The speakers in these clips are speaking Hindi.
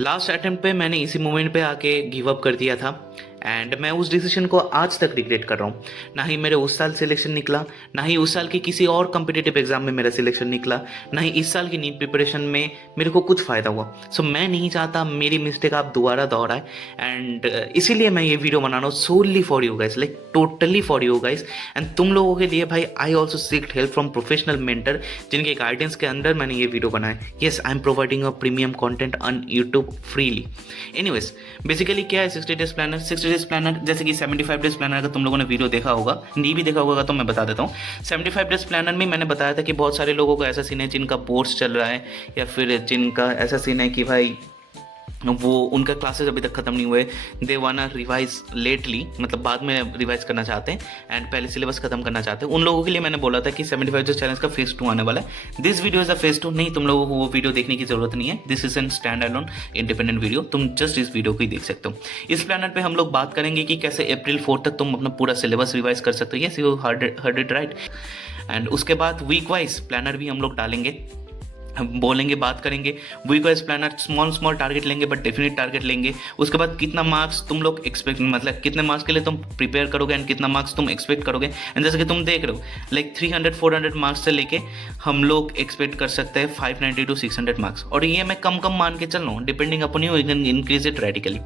लास्ट अटेम्प्ट पे मैंने इसी मोमेंट पे आके गिव अप कर दिया था एंड मैं उस डिसीजन को आज तक रिग्रेट कर रहा हूँ। ना ही मेरे उस साल सिलेक्शन निकला, ना ही उस साल की किसी और कम्पिटिटिव एग्जाम में मेरा सिलेक्शन निकला, ना ही इस साल की नीट प्रिपरेशन में मेरे को कुछ फ़ायदा हुआ। सो मैं नहीं चाहता मेरी मिस्टेक आप दोबारा दोहराए एंड इसीलिए मैं ये वीडियो बना रहा हूँ solely for you guys, like totally for you guys and तुम लोगों के लिए भाई। I also seeked help from professional mentor जिनके गाइडेंस के अंदर मैंने ये वीडियो बनाया। Yes, I am providing a premium content on YouTube freely. Anyways, basically क्या है 60 डेज प्लानर? 60 डेज प्लानर जैसे कि 75 डेज प्लानर का तुम लोगों ने वीडियो देखा होगा, नहीं भी देखा होगा तो मैं बता देता हूँ। 75 डेज प्लानर में मैंने बताया था कि बहुत सारे लोगों को ऐसा सीन है जिनका बोर्ड्स चल रहा है या फिर जिनका ऐसा सीन है कि भाई वो उनका क्लासेस अभी तक ख़त्म नहीं हुए, दे वाना रिवाइज लेटली, मतलब बाद में रिवाइज करना चाहते हैं एंड पहले सिलेबस खत्म करना चाहते हैं। उन लोगों के लिए मैंने बोला था कि 75 डेज चैलेंज का फेज 2 आने वाला है। This video is a phase 2। नहीं, तुम लोगों को वो वीडियो देखने की जरूरत नहीं है। This is an stand alone independent video, तुम जस्ट इस वीडियो को ही देख सकते हो। इस प्लानर पे हम लोग बात करेंगे कि कैसे अप्रैल 4 तक तुम अपना पूरा सिलेबस रिवाइज कर सकते हो। Yes, you heard it right. And उसके बाद वीक वाइज प्लानर भी हम लोग डालेंगे, हम बोलेंगे, बात करेंगे। Week wise planner small small target लेंगे बट डेफिनेट टारगेट लेंगे। उसके बाद कितना मार्क्स तुम लोग एक्सपेक्ट, मतलब कितने मार्क्स के लिए तुम प्रिपेयर करोगे एंड कितना मार्क्स तुम एक्सपेक्ट करोगे। एंड जैसे कि तुम देख रहे हो लाइक 300-400 मार्क्स से लेके हम लोग एक्सपेक्ट कर सकते हैं 590 to 600 मार्क्स। और ये मैं कम मान के चल रहा हूँ, depending upon you increase it radically.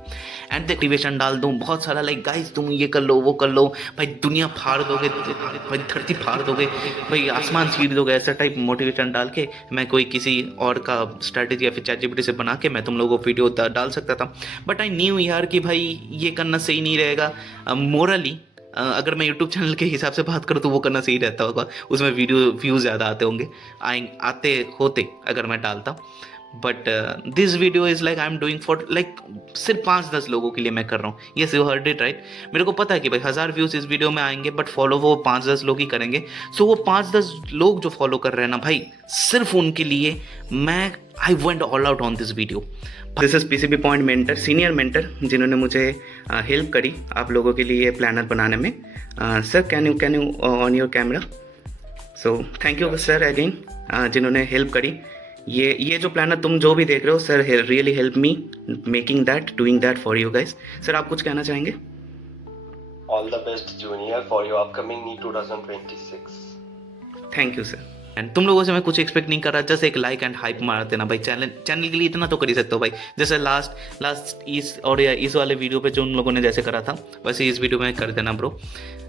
And motivation डाल दूँ बहुत सारा, लाइक गाइस तुम ये कर लो, वो कर लो, भाई दुनिया फाड़ दोगे, भाई धरती फाड़ दोगे, भाई आसमान चीर दोगे, ऐसा टाइप मोटिवेशन डाल के मैं कोई किसी और का स्ट्रैटेजी या फिर चैटजीपीटी से बना के मैं तुम लोगों को वीडियो डाल सकता था। बट आई न्यू यार कि भाई ये करना सही नहीं रहेगा मोरली। अगर मैं यूट्यूब चैनल के हिसाब से बात करूँ तो वो करना सही रहता होगा, उसमें वीडियो व्यूज़ ज़्यादा आते होंगे, आते होते अगर मैं डालता। But this video is like I am doing for like सिर्फ 5-10 लोगों के लिए मैं कर रहा हूँ। Yes, you heard it right. मेरे को पता है कि भाई 1000 व्यूज़ इस वीडियो में आएंगे बट फॉलो वो 5-10 लोग ही करेंगे। सो वो 5-10 लोग जो फॉलो कर रहे हैं ना भाई, सिर्फ उनके लिए मैं I went all out on this video. This is PCB point mentor, senior mentor, जिन्होंने मुझे हेल्प करी आप लोगों के लिए प्लानर बनाने में। Sir can you on your camera? So thank you sir again, जिन्होंने हेल्प करी। ये जो प्लानर तुम जो भी देख रहे हो, sir really help me making that, doing that for you guys. Sir आप कुछ कहना चाहेंगे? All the best, Junior, for your upcoming NEET 2026. Thank you sir. And तुम लोगों से मैं कुछ एक्सपेक्ट नहीं कर रहा, जैसे एक लाइक एंड हाइप मार देना भाई। चैनल के लिए इतना तो कर ही सकते हो भाई। जैसे लास्ट इस और या इस वाले वीडियो पे जो उन लोगों ने जैसे करा था, वैसे इस वीडियो में कर देना bro.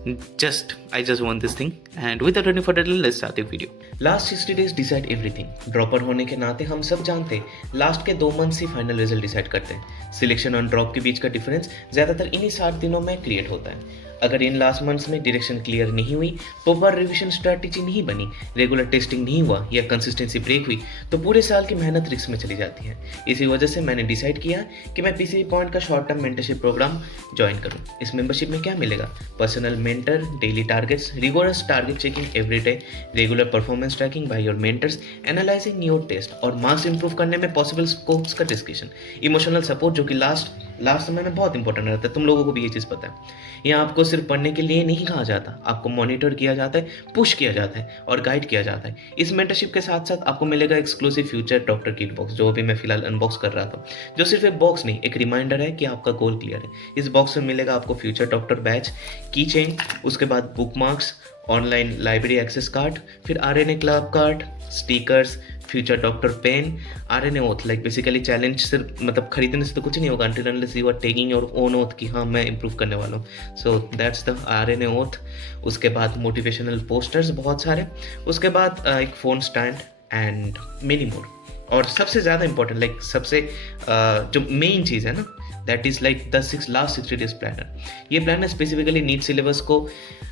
I just want this thing and without any further delay let's start the video. Last 60 days decide everything. Dropper होने के नाते हम सब जानते हैं लास्ट के 2 मंथ्स ही फाइनल रिजल्ट डिसाइड करते हैं। सिलेक्शन और ड्रॉप के बीच का डिफरेंस ज़्यादातर इन्हीं 60 दिनों में क्रिएट होता है। अगर इन लास्ट मंथ्स में डायरेक्शन क्लियर नहीं हुई, प्रॉपर रिविजन स्ट्रैटेजी नहीं बनी, रेगुलर टेस्टिंग नहीं हुआ या कंसिस्टेंसी ब्रेक हुई तो पूरे साल की मेहनत रिस्क में चली जाती है। इसी वजह से मैंने डिसाइड किया कि मैं पीसीबी पॉइंट का short term mentorship program join करूं। इस मेंबरशिप में क्या मिलेगा? Personal mentor, daily targets, rigorous target checking every day, regular performance tracking by your mentors, analysing your test और मार्क्स इंप्रूव करने में पॉसिबल स्कोप्स का डिस्कशन, इमोशनल सपोर्ट जो कि लास्ट समय में बहुत इंपॉर्टेंट रहता है। तुम लोगों को भी ये चीज़ पता है। यहाँ आपको सिर्फ पढ़ने के लिए नहीं कहा जाता, आपको मॉनिटर किया जाता है, पुश किया जाता है और गाइड किया जाता है। इस मेंटरशिप के साथ साथ आपको मिलेगा exclusive future doctor kit box, जो अभी मैं फिलहाल अनबॉक्स कर रहा था, जो सिर्फ एक बॉक्स नहीं, एक रिमाइंडर है कि आपका गोल क्लियर है। इस बॉक्स में मिलेगा आपको future doctor batch, key chain, उसके बाद bookmarks, online library access card, फिर RNA club card, stickers, future doctor pen, RNA oath. Like basically challenge सिर्फ मतलब खरीदने से तो कुछ नहीं होगा until unless you are taking your own oath कि हाँ मैं इंप्रूव करने वाला हूँ। So that's the RNA oath. उसके बाद मोटिवेशनल पोस्टर्स बहुत सारे, उसके बाद एक phone stand and many more. और सबसे ज़्यादा इंपॉर्टेंट लाइक सबसे जो मेन चीज़ है ना, that is like the last 60 days planner. ये प्लानर स्पेसिफिकली नीट सिलेबस को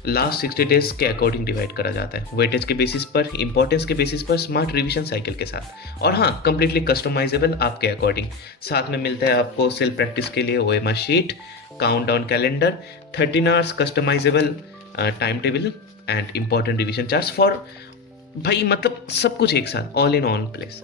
लास्ट 60 डेज के अकॉर्डिंग डिवाइड करा जाता है, वेटेज के बेसिस पर, इंपॉर्टेंस के बेसिस पर, स्मार्ट रिवीजन साइकिल के साथ, और हाँ कंप्लीटली कस्टमाइजेबल आपके अकॉर्डिंग। साथ में मिलता है आपको सेल्फ प्रैक्टिस के लिए OMR sheet, countdown calendar, 13 hours customisable time table and important revision charts for भाई मतलब सब कुछ एक साथ, ऑल इन ऑन प्लेस।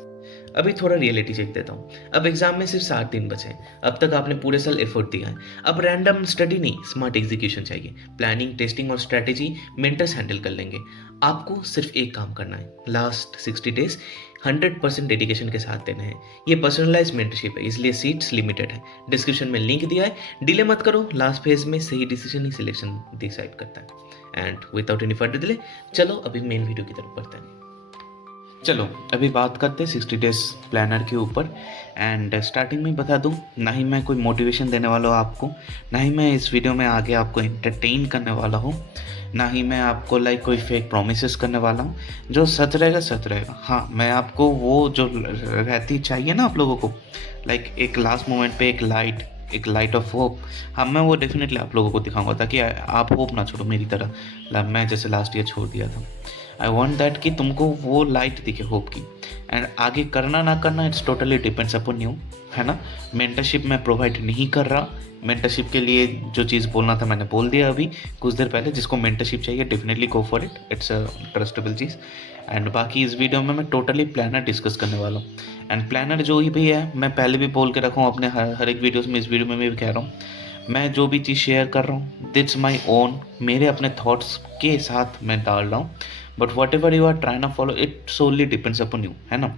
अभी थोड़ा रियलिटी चेक देता हूँ। अब एग्जाम में सिर्फ 7 दिन बचे हैं। अब तक आपने पूरे साल एफर्ट दिया है। अब रैंडम स्टडी नहीं, स्मार्ट एग्जीक्यूशन चाहिए। प्लानिंग, टेस्टिंग और स्ट्रैटेजी मेंटर्स हैंडल कर लेंगे। आपको सिर्फ एक काम करना है, लास्ट 60 डेज 100% डेडिकेशन के साथ देना है। ये पर्सनलाइज मेंटरशिप है, इसलिए सीट्स लिमिटेड है। डिस्क्रिप्शन में लिंक दिया है, डिले मत करो, लास्ट फेज में सही डिसीजन ही सिलेक्शन डिसाइड करता है। And without any further delay चलो अभी मेन वीडियो की तरफ बढ़ते हैं। चलो अभी बात करते हैं 60 डेज प्लानर के ऊपर। एंड स्टार्टिंग में बता दूं, ना ही मैं कोई मोटिवेशन देने वाला हूँ आपको, ना ही मैं इस वीडियो में आगे आपको एंटरटेन करने वाला हूँ, ना ही मैं आपको लाइक कोई फेक प्रोमिसेस करने वाला हूँ। जो सच रहेगा सच रहेगा। हाँ, मैं आपको वो जो रहती चाहिए ना आप लोगों को, लाइक एक लास्ट मोमेंट पे एक लाइट ऑफ होप, हाँ मैं वो डेफिनेटली आप लोगों को दिखाऊंगा, ताकि आप होप ना छोड़ो मेरी तरह, मैं जैसे लास्ट ईयर छोड़ दिया था। आई वॉन्ट दैट कि तुमको वो लाइट दिखे होप की। एंड आगे करना ना करना it's totally depends upon you, है ना। मेंटरशिप मैं प्रोवाइड नहीं कर रहा। मेंटरशिप के लिए जो चीज़ बोलना था मैंने बोल दिया अभी कुछ देर पहले। जिसको मेंटरशिप चाहिए definitely go for it, it's a trustable cheese. And बाकी इस वीडियो में मैं टोटली प्लानर डिस्कस करने वाला हूँ। एंड प्लानर जो ही भी है, मैं पहले भी बोल के रखा हूँ अपने हर एक वीडियोज़ में, इस वीडियो में भी कह रहा हूँ, मैं जो भी चीज़ शेयर कर रहा हूँ दिट्स माई ओन, मेरे अपने थॉट्स के साथ मैं डाल रहा हूँ। But whatever you are trying to follow it solely depends upon you, है ना।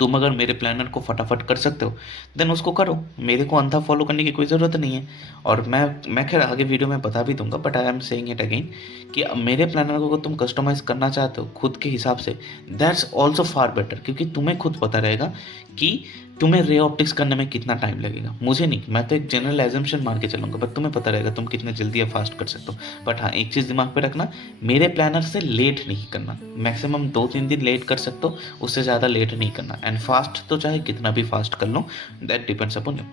तुम अगर मेरे प्लानर को फटाफट कर सकते हो देन उसको करो, मेरे को अंधा फॉलो करने की कोई ज़रूरत नहीं है। और मैं खैर आगे वीडियो में बता भी दूंगा, but I am saying it again कि मेरे प्लानर को तुम कस्टमाइज़ करना चाहते हो खुद के हिसाब से, दैट्स ऑल्सो फार बेटर, क्योंकि तुम्हें खुद पता रहेगा कि तुम्हें रे ऑप्टिक्स करने में कितना टाइम लगेगा। मुझे नहीं, मैं तो एक जनरल एजम्पशन मान के चलूँगा, बट तुम्हें पता रहेगा तुम कितने जल्दी या फास्ट कर सकते हो। बट हाँ, एक चीज़ दिमाग पे रखना, मेरे प्लानर से लेट नहीं करना। मैक्सिमम 2-3 दिन लेट कर सकते हो, उससे ज़्यादा लेट नहीं करना। एंड फास्ट तो चाहे कितना भी फास्ट कर लो, that depends upon you.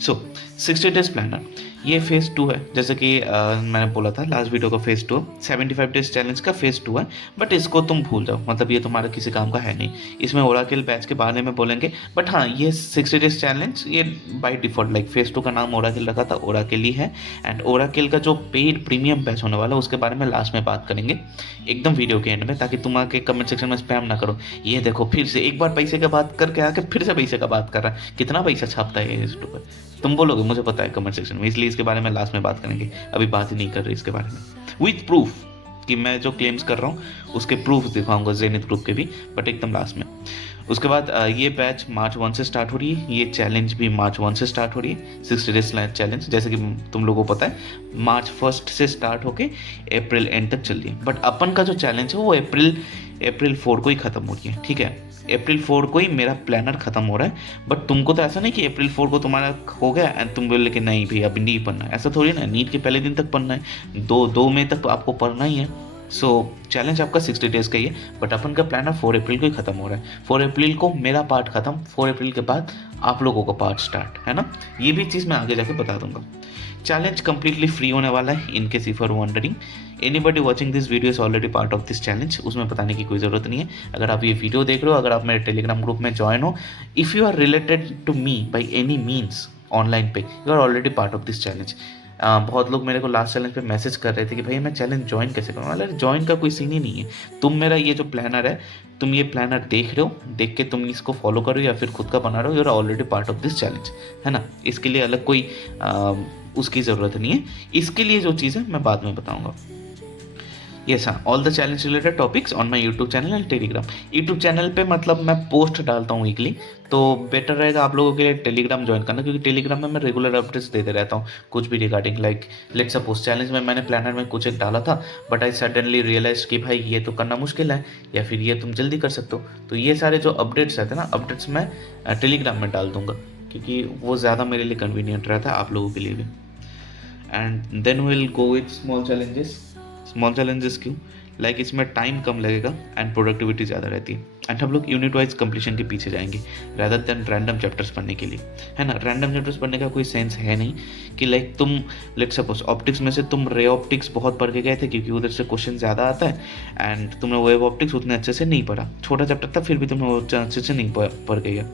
So 60 days planner ये फेज़ 2 है, जैसे कि मैंने बोला था लास्ट वीडियो का फेज़ 2, 75 डेज चैलेंज का फेज़ 2 है। बट इसको तुम भूल जाओ, मतलब ये तुम्हारा किसी काम का है नहीं। इसमें ओराकिल बैच के बारे में बोलेंगे, बट हाँ ये 60 डेज चैलेंज ये बाय डिफ़ॉल्ट लाइक फेज़ 2 का नाम ओराकिल रखा था, ओराकिल ही है। एंड ओराकिल का जो पेड प्रीमियम बैच होने वाला है उसके बारे में लास्ट में बात करेंगे एकदम वीडियो के एंड में, ताकि तुम आके कमेंट सेक्शन में स्पैम ना करो, ये देखो फिर से एक बार पैसे का बात करके आके फिर से पैसे का बात कर रहा है, कितना पैसा छापता है ये यूट्यूबर। तुम बोलोगे मुझे पता है कमेंट सेक्शन में, इसलिए इसके बारे में लास्ट में बात करेंगे, अभी बात ही नहीं कर रही इसके बारे में। विथ प्रूफ कि मैं जो क्लेम्स कर रहा हूँ उसके प्रूफ दिखाऊंगा जेनिथ ग्रुप के भी, बट एकदम लास्ट में। उसके बाद ये बैच मार्च 1 से स्टार्ट हो रही है, ये चैलेंज भी मार्च 1 से स्टार्ट हो रही है, 60 डेज चैलेंज, जैसे कि तुम लोगों को पता है मार्च 1 से स्टार्ट होके अप्रैल एंड तक चल रही है। बट अपन का जो चैलेंज है वो अप्रैल 4 को ही खत्म हो रही है, ठीक है। अप्रैल 4 को ही मेरा प्लानर खत्म हो रहा है। बट तुमको तो ऐसा नहीं कि अप्रैल 4 को तुम्हारा हो गया एंड तुम बोले कि नहीं भाई अभी नहीं पढ़ना है, ऐसा थोड़ी ना। नीट के पहले दिन तक पढ़ना है, 2 मई तक आपको पढ़ना ही है। सो चैलेंज आपका 60 डेज का ही है, बट अपन का प्लानर 4 अप्रैल को ही खत्म हो रहा है। 4 अप्रैल को मेरा पार्ट खत्म, 4 अप्रैल के बाद आप लोगों का पार्ट स्टार्ट, है ना। ये भी चीज़ मैं आगे जाके बता दूंगा। चैलेंज कंप्लीटली फ्री होने वाला है, in case if you are wondering. Anybody watching this video is already part of this challenge, उसमें बताने की कोई ज़रूरत नहीं है। अगर आप ये वीडियो देख रहे हो, अगर आप मेरे टेलीग्राम ग्रुप में ज्वाइन हो, if you are related to me by any means online पे, you are already part of this challenge. बहुत लोग मेरे को लास्ट चैलेंज पे मैसेज कर रहे थे कि भाई मैं चैलेंज ज्वाइन कैसे करूँ। मतलब ज्वाइन का कोई सीन ही नहीं है। तुम मेरा ये जो प्लानर है, तुम ये प्लानर देख रहे हो, देख के तुम इसको फॉलो करो या फिर खुद का बना रहे हो, you are already part of this challenge, है ना। इसके लिए अलग कोई उसकी ज़रूरत नहीं है। इसके लिए जो चीज़ है मैं बाद में बताऊँगा। यस हाँ, all the challenge related topics on my YouTube channel and Telegram. YouTube channel पे मतलब मैं पोस्ट डालता हूँ वीकली, तो बेटर रहेगा आप लोगों के लिए टेलीग्राम ज्वाइन करना, क्योंकि टेलीग्राम में मैं रेगुलर अपडेट्स देते रहता हूँ कुछ भी regarding like let's suppose challenge में मैंने प्लानर में कुछ एक डाला था, बट आई सडनली रियलाइज कि भाई ये तो करना मुश्किल है, या फिर ये तुम जल्दी कर सकते हो। तो ये सारे जो अपडेट्स रहते हैं ना, अपडेट्स मैं टेलीग्राम में डाल दूंगा, क्योंकि वो ज़्यादा मेरे लिए कन्वीनियंट रहता है आप लोगों के लिए भी। And then will go with small challenges. Small challenges क्यों? लाइक इसमें टाइम कम लगेगा एंड प्रोडक्टिविटी ज़्यादा रहती है। एंड हम लोग यूनिट वाइज कंप्लीशन के पीछे जाएंगे रैदर देन रैंडम चैप्टर्स पढ़ने के लिए, है ना। रैंडम चैप्टर्स पढ़ने का कोई सेंस है नहीं कि लाइक तुम लेट सपोज ऑप्टिक्स में से तुम रे ऑप्टिक्स बहुत पढ़ के गए थे क्योंकि उधर से क्वेश्चन ज़्यादा आता है, एंड तुमने वेव ऑप्टिक्स उतने अच्छे से नहीं पढ़ा, छोटा चैप्टर था फिर भी तुमने अच्छे से नहीं पढ़ गए।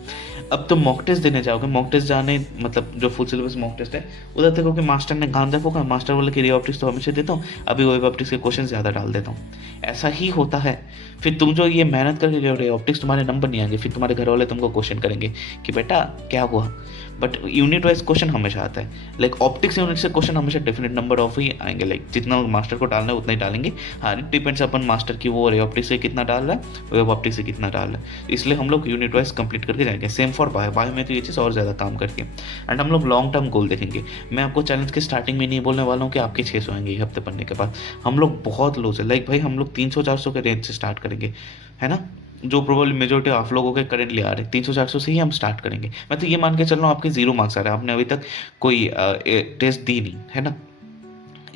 अब तुम मॉक टेस्ट देने जाओगे, मॉक टेस्ट जाने मतलब जो फुल सिलेबस मॉक टेस्ट है उधर देखो कि मास्टर ने गांजा फूका, मास्टर बोले कि रे ऑप्टिक्स तो हमेशा देता हूँ, अभी वेव ऑप्टिक्स के क्वेश्चन ज़्यादा डाल देता हूँ। ऐसा ही होता है। फिर तुम जो ये मेहनत करके गए रे ऑप्टिक्स, तुम्हारे नंबर नहीं आएंगे, फिर तुम्हारे घर वाले तुमको क्वेश्चन करेंगे कि बेटा क्या हुआ। बट यूनिट वाइज क्वेश्चन हमेशा आता है। लाइक ऑप्टिक्स यूनिट से क्वेश्चन हमेशा डेफिनेट नंबर ऑफ ही आएंगे, लाइक जितना मास्टर को डालना है उतना ही डालेंगे। हाँ, इट डिपेंड्स अपन मास्टर की वो रे ऑप्टिक्स से कितना डाल रहा है, वेब ऑप्टिक्स से कितना डाल रहा है, इसलिए हम लोग यूनिट वाइज कंप्लीट करके जाएंगे। सेम फॉर बायो, बायो में तो ये चीज़ और ज़्यादा काम करती है। एंड हम लोग लॉन्ग टर्म गोल देखेंगे। मैं आपको चैलेंज के स्टार्टिंग में नहीं बोलने वाला हूँ कि आपके 600 आएंगे ये हफ्ते पढ़ने के बाद। हम लोग बहुत लो से, लाइक भाई हम लोग 300-400 के रेंज से स्टार्ट करेंगे, है ना, जो प्रोबेबली मेजोरिटी आप लोगों के करेंटली आ रहे हैं 300-400 से ही हम स्टार्ट करेंगे। मैं तो ये मान के चल रहा हूँ आपके 0 मार्क्स आ रहे हैं, आपने अभी तक कोई टेस्ट दी नहीं, है ना,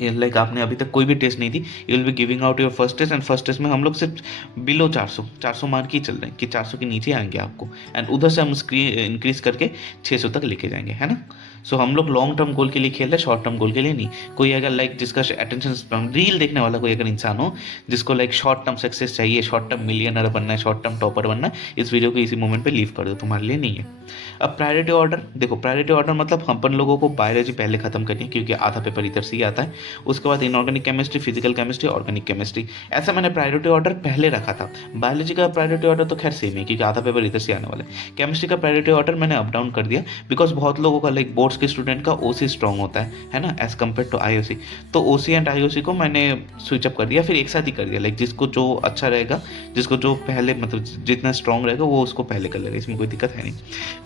लाइक आपने अभी तक कोई भी टेस्ट नहीं दी। You will be giving out your first test, and first test में हम लोग सिर्फ बिलो 400 मार्क ही चल रहे हैं कि 400 के नीचे आएंगे आपको, एंड उधर से हम इंक्रीज करके 600 तक लेके जाएंगे, है ना। सो हम लोग लॉन्ग टर्म गोल के लिए खेल रहे हैं, शॉर्ट टर्म गोल के लिए नहीं। कोई अगर लाइक जिसका अटेंशन स्पैन रील देखने वाला कोई अगर इंसान हो, जिसको लाइक शॉर्ट टर्म सक्सेस चाहिए, शॉर्ट टर्म मिलियनर बनना है, शॉर्ट टर्म टॉपर बनना है, इस वीडियो को इसी मोमेंट पे लीव कर दो, तुम्हारे लिए नहीं है। अब प्रायोरिटी ऑर्डर देखो, प्रायोरिटी ऑर्डर मतलब अपन लोगों को बायोलॉजी पहले खत्म करनी है, क्योंकि आधा पेपर इधर से ही आता है। उसके बाद inorganic chemistry, physical chemistry, organic chemistry, ऐसा मैंने प्रायोरिटी ऑर्डर पहले रखा था। बायोलॉजी का प्रायोरिटी ऑर्डर तो खैर सेम है, क्योंकि आधा पेपर इधर से आने वाला है। केमिस्ट्री का प्रायोरिटी ऑर्डर मैंने अप डाउन कर दिया, बिकॉज बहुत लोगों का लाइक बोर्ड्स के स्टूडेंट का ओसी स्ट्रॉन्ग होता है ना, एज कम्पेयर टू आईओसी। तो ओसी एंड आईओसी को मैंने स्विच अप कर दिया, फिर एक साथ ही कर दिया। लाइक जिसको जो अच्छा रहेगा, जिसको जो पहले मतलब जितना स्ट्रॉन्ग रहेगा वो उसको पहले कर लेगा, इसमें कोई दिक्कत है नहीं।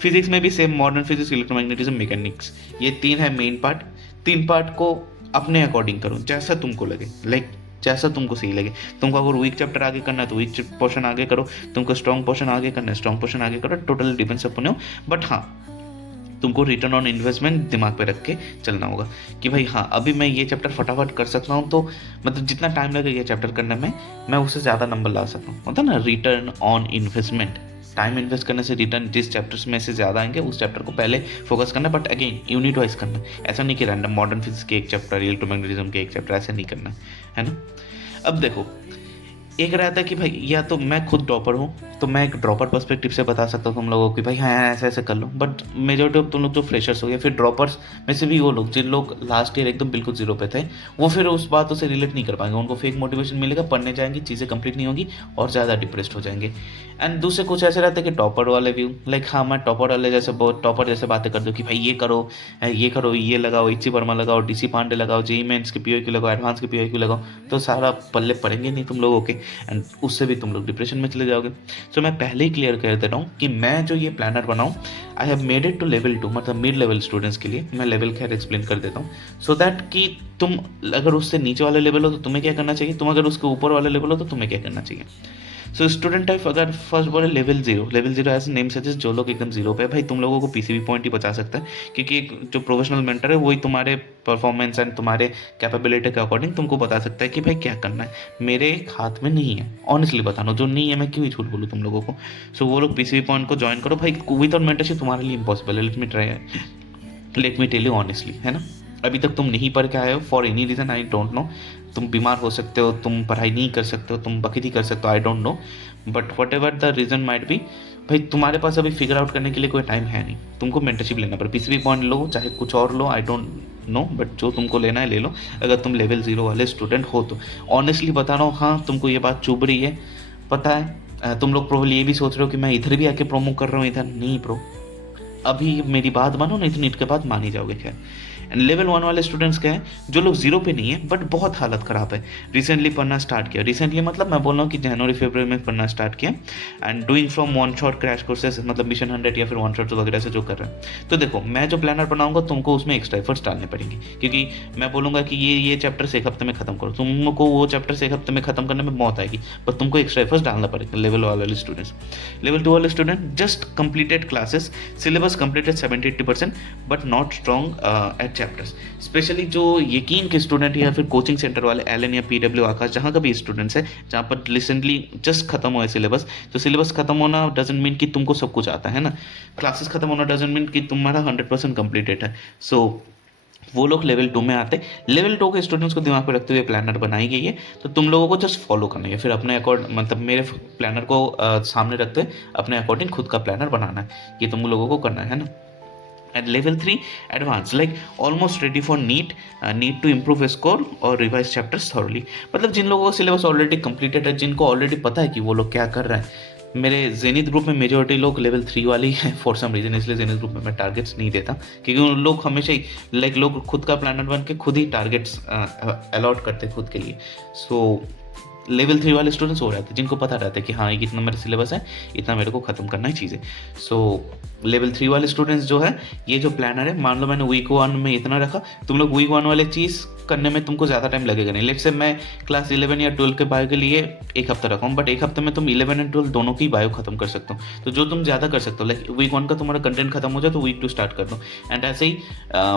फिजिक्स में भी same, modern physics, electromagnetism, mechanics, ये 3 है मेन पार्ट। 3 पार्ट को अपने अकॉर्डिंग करो, जैसा तुमको लगे, लाइक जैसा तुमको सही लगे। तुमको अगर वीक चैप्टर आगे करना है तो वीक पोर्शन आगे करो, तुमको स्ट्रॉन्ग पोर्शन आगे करना है स्ट्रॉन्ग पोर्शन आगे करो, टोटल डिपेंड्स अपन हो। बट हाँ, तुमको रिटर्न ऑन इन्वेस्टमेंट दिमाग पे रख के चलना होगा कि भाई हाँ, अभी मैं ये चैप्टर फटाफट कर सकता हूँ, तो मतलब जितना टाइम लगेगा ये चैप्टर करने में, मैं उससे ज़्यादा नंबर ला सकता हूँ। होता है ना return on investment, time invest करने से रिटर्न जिस चैप्टर्स में से ज़्यादा आएंगे उस चैप्टर को पहले फोकस करना। बट अगेन यूनिट वाइज करना, ऐसा नहीं कि रैंडम मॉडर्न फिजिक्स के एक चैप्टर, इलेक्ट्रोमैग्नेटिज्म के एक चैप्टर, ऐसा नहीं करना है ना। अब देखो, एक रहता है कि भाई या तो मैं खुद ड्रॉपर हूँ, तो मैं एक ड्रॉपर पर्सपेक्टिव से बता सकता हूँ तुम लोगों की भाई हाँ ऐसे ऐसे कर लो। बट मेजोरिटी ऑफ तुम लोग जो फ्रेशर्स हो या फिर ड्रॉपर्स में से भी वो लोग जिन लोग लास्ट ईयर एकदम बिल्कुल जीरो पे थे, वो फिर उस बातों से रिलेट नहीं कर पाएंगे। उनको फेक मोटिवेशन मिलेगा, पढ़ने जाएंगे, चीज़ें कंप्लीट नहीं होगी और ज़्यादा डिप्रेस्ड हो जाएंगे। एंड दूसरे कुछ ऐसे रहते हैं कि टॉपर वाले व्यू, लाइक हाँ मैं टॉपर वाले जैसे बहुत टॉपर जैसे बातें कर दूँ कि भाई ये करो, ये लगाओ, इच्ची वर्मा लगाओ, डीसी पांडे लगाओ, जेई मेंस के पीओक्यू लगाओ, एडवांस के पीओक्यू लगाओ, तो सारा पल्ले पड़ेंगे नहीं तुम लोगों के, एंड उससे भी तुम लोग डिप्रेशन में चले जाओगे। सो मैं पहले ही क्लियर कर दे रहा हूँ कि मैं जो ये प्लानर बनाऊँ, I have made it to level 2, मतलब मिड लेवल स्टूडेंट्स के लिए। मैं लेवल खैर एक्सप्लेन कर देता हूँ, सो दैट कि तुम अगर उससे नीचे वाले लेवल हो तो तुम्हें क्या करना चाहिए, तुम अगर उसके ऊपर वाले लेवल हो तो तुम्हें क्या करना चाहिए। सो स्टूडेंट टाइप अगर फर्स्ट बोले लेवल 0 एज नेम सजेस्ट, जो लोग एकदम जीरो पे है, भाई तुम लोगों को पीसीबी पॉइंट ही बचा सकता है, क्योंकि एक जो प्रोफेशनल मेंटर है वही तुम्हारे परफॉर्मेंस एंड तुम्हारे कैपेबिलिटी के अकॉर्डिंग तुमको बता सकता है कि भाई क्या करना है। मेरे हाथ में नहीं है, ऑनेस्टली बताना, जो नहीं है मैं क्यों ही झूठ बोलूँ तुम लोगों को। सो वो लोग पीसीबी पॉइंट को ज्वाइन करो भाई, विदाउट मेंटरशिप तुम्हारे लिए इम्पॉसिबल है। Let me tell you honestly, है ना। अभी तक तुम नहीं पढ़ के आए हो for any reason, I don't know, तुम बीमार हो सकते हो, तुम पढ़ाई नहीं कर सकते हो, तुम बखीती कर सकते हो, I don't know, but what ever the reason might be, भाई तुम्हारे पास अभी फिगर आउट करने के लिए कोई टाइम है नहीं, तुमको मेंटरशिप लेना पड़े। पीसीबी पॉइंट लो चाहे कुछ और लो, आई डोंट नो, बट जो तुमको लेना है ले लो। अगर तुम लेवल 0 वाले स्टूडेंट हो तो ऑनेस्टली बता रहा हूँ, हाँ तुमको ये बात चुभ रही है, पता है। तुम लोग प्रोबेबली ये भी सोच रहे हो कि मैं इधर भी आके प्रोमो कर रहा हूँ, इधर नहीं प्रो, अभी मेरी बात मानो, नहीं तो नीट के बाद मान ही जाओगे। खैर, एंड लेवल 1 वाले स्टूडेंट्स क्या है, जो लोग 0 पे नहीं है बट बहुत हालत ख़राब है, रिसेंटली पढ़ना स्टार्ट किया, रिसेंटली मतलब मैं बोल रहा हूँ कि जनवरी फरवरी में पढ़ना स्टार्ट किया, and doing from one shot crash courses, मतलब मिशन 100 या फिर वन शॉट वगैरह से जो कर रहा है। तो देखो, मैं जो प्लानर बनाऊंगा तुमको उसमें एक्स्ट्रा एफर्ट्स डालने पड़ेंगे, क्योंकि मैं बोलूँगा कि ये चैप्टर से एक हफ्ते में खत्म करो, तुमको वो चैप्टर से एक हफ्ते में खत्म करने में मौत आएगी, पर तुमको एक्स्ट्रा एफर्ट्स डालना पड़ेगा। लेवल वाले स्टूडेंट्स, लेवल 2 वाले student just completed classes, syllabus completed 70-80%, but not strong at chapters. Specially जो यकीन के स्टूडेंट या फिर कोचिंग सेंटर वाले, एलन या पीडब्ल्यू आकाश, जहाँ का भी स्टूडेंट्स है, जहाँ पर रिसेंटली जस्ट खत्म हुआ है सिलेबस, तो सिलेबस खत्म होना डजंट मीन कि तुमको सब कुछ आता है ना, क्लासेस खत्म होना डजंट मीन कि तुम्हारा 100% कंप्लीटेड है। सो वो लोग लेवल 2 में आते, लेवल 2 के स्टूडेंट्स को दिमाग में रखते हुए प्लानर बनाई गई है, तो तुम लोगों को जस्ट फॉलो करना है, फिर अपने अकॉर्डिंग, मतलब मेरे प्लानर को सामने रखते अपने अकॉर्डिंग खुद का प्लानर बनाना है, ये तुम लोगों को करना है ना। At level 3 advanced, like almost ready for NEET, need to improve score और revise chapters thoroughly, मतलब जिन लोगों का सिलेबस ऑलरेडी कंप्लीटेड है, जिनको ऑलरेडी पता है कि वो लोग क्या कर रहे हैं, मेरे जेनिथ ग्रुप में मेजोरिटी लोग लेवल 3 वाले ही हैं फॉर सम रीज़न, इसलिए जेनिथ ग्रुप में मैं टारगेट्स नहीं देता, क्योंकि उन लोग हमेशा ही लाइक लोग खुद का प्लानर बन के खुद ही टारगेट्स अलॉट करते खुद के लिए। सो लेवल 3 वाले स्टूडेंट्स हो रहते हैं जिनको पता रहता है कि हाँ इतना मेरा सिलेबस है, इतना मेरे को ख़त्म करना है चीज़ें। सो लेवल 3 वाले स्टूडेंट्स जो है, ये जो प्लानर है, मान लो मैंने वीक 1 में इतना रखा, तुम लोग वीक 1 वाले चीज़ करने में तुमको ज़्यादा टाइम लगेगा नहीं। लेट्स से मैं क्लास 11 या 12 के बायो के लिए एक हफ्ता रखा हूँ, बट एक हफ्ते में तुम 11 एंड 12 दोनों की बायो खत्म कर सकते हो। तो जो तुम ज़्यादा कर सकते हो, लाइक वीक 1 का तुम्हारा कंटेंट खत्म हो जाए तो वीक 2 स्टार्ट कर दो, एंड ऐसे ही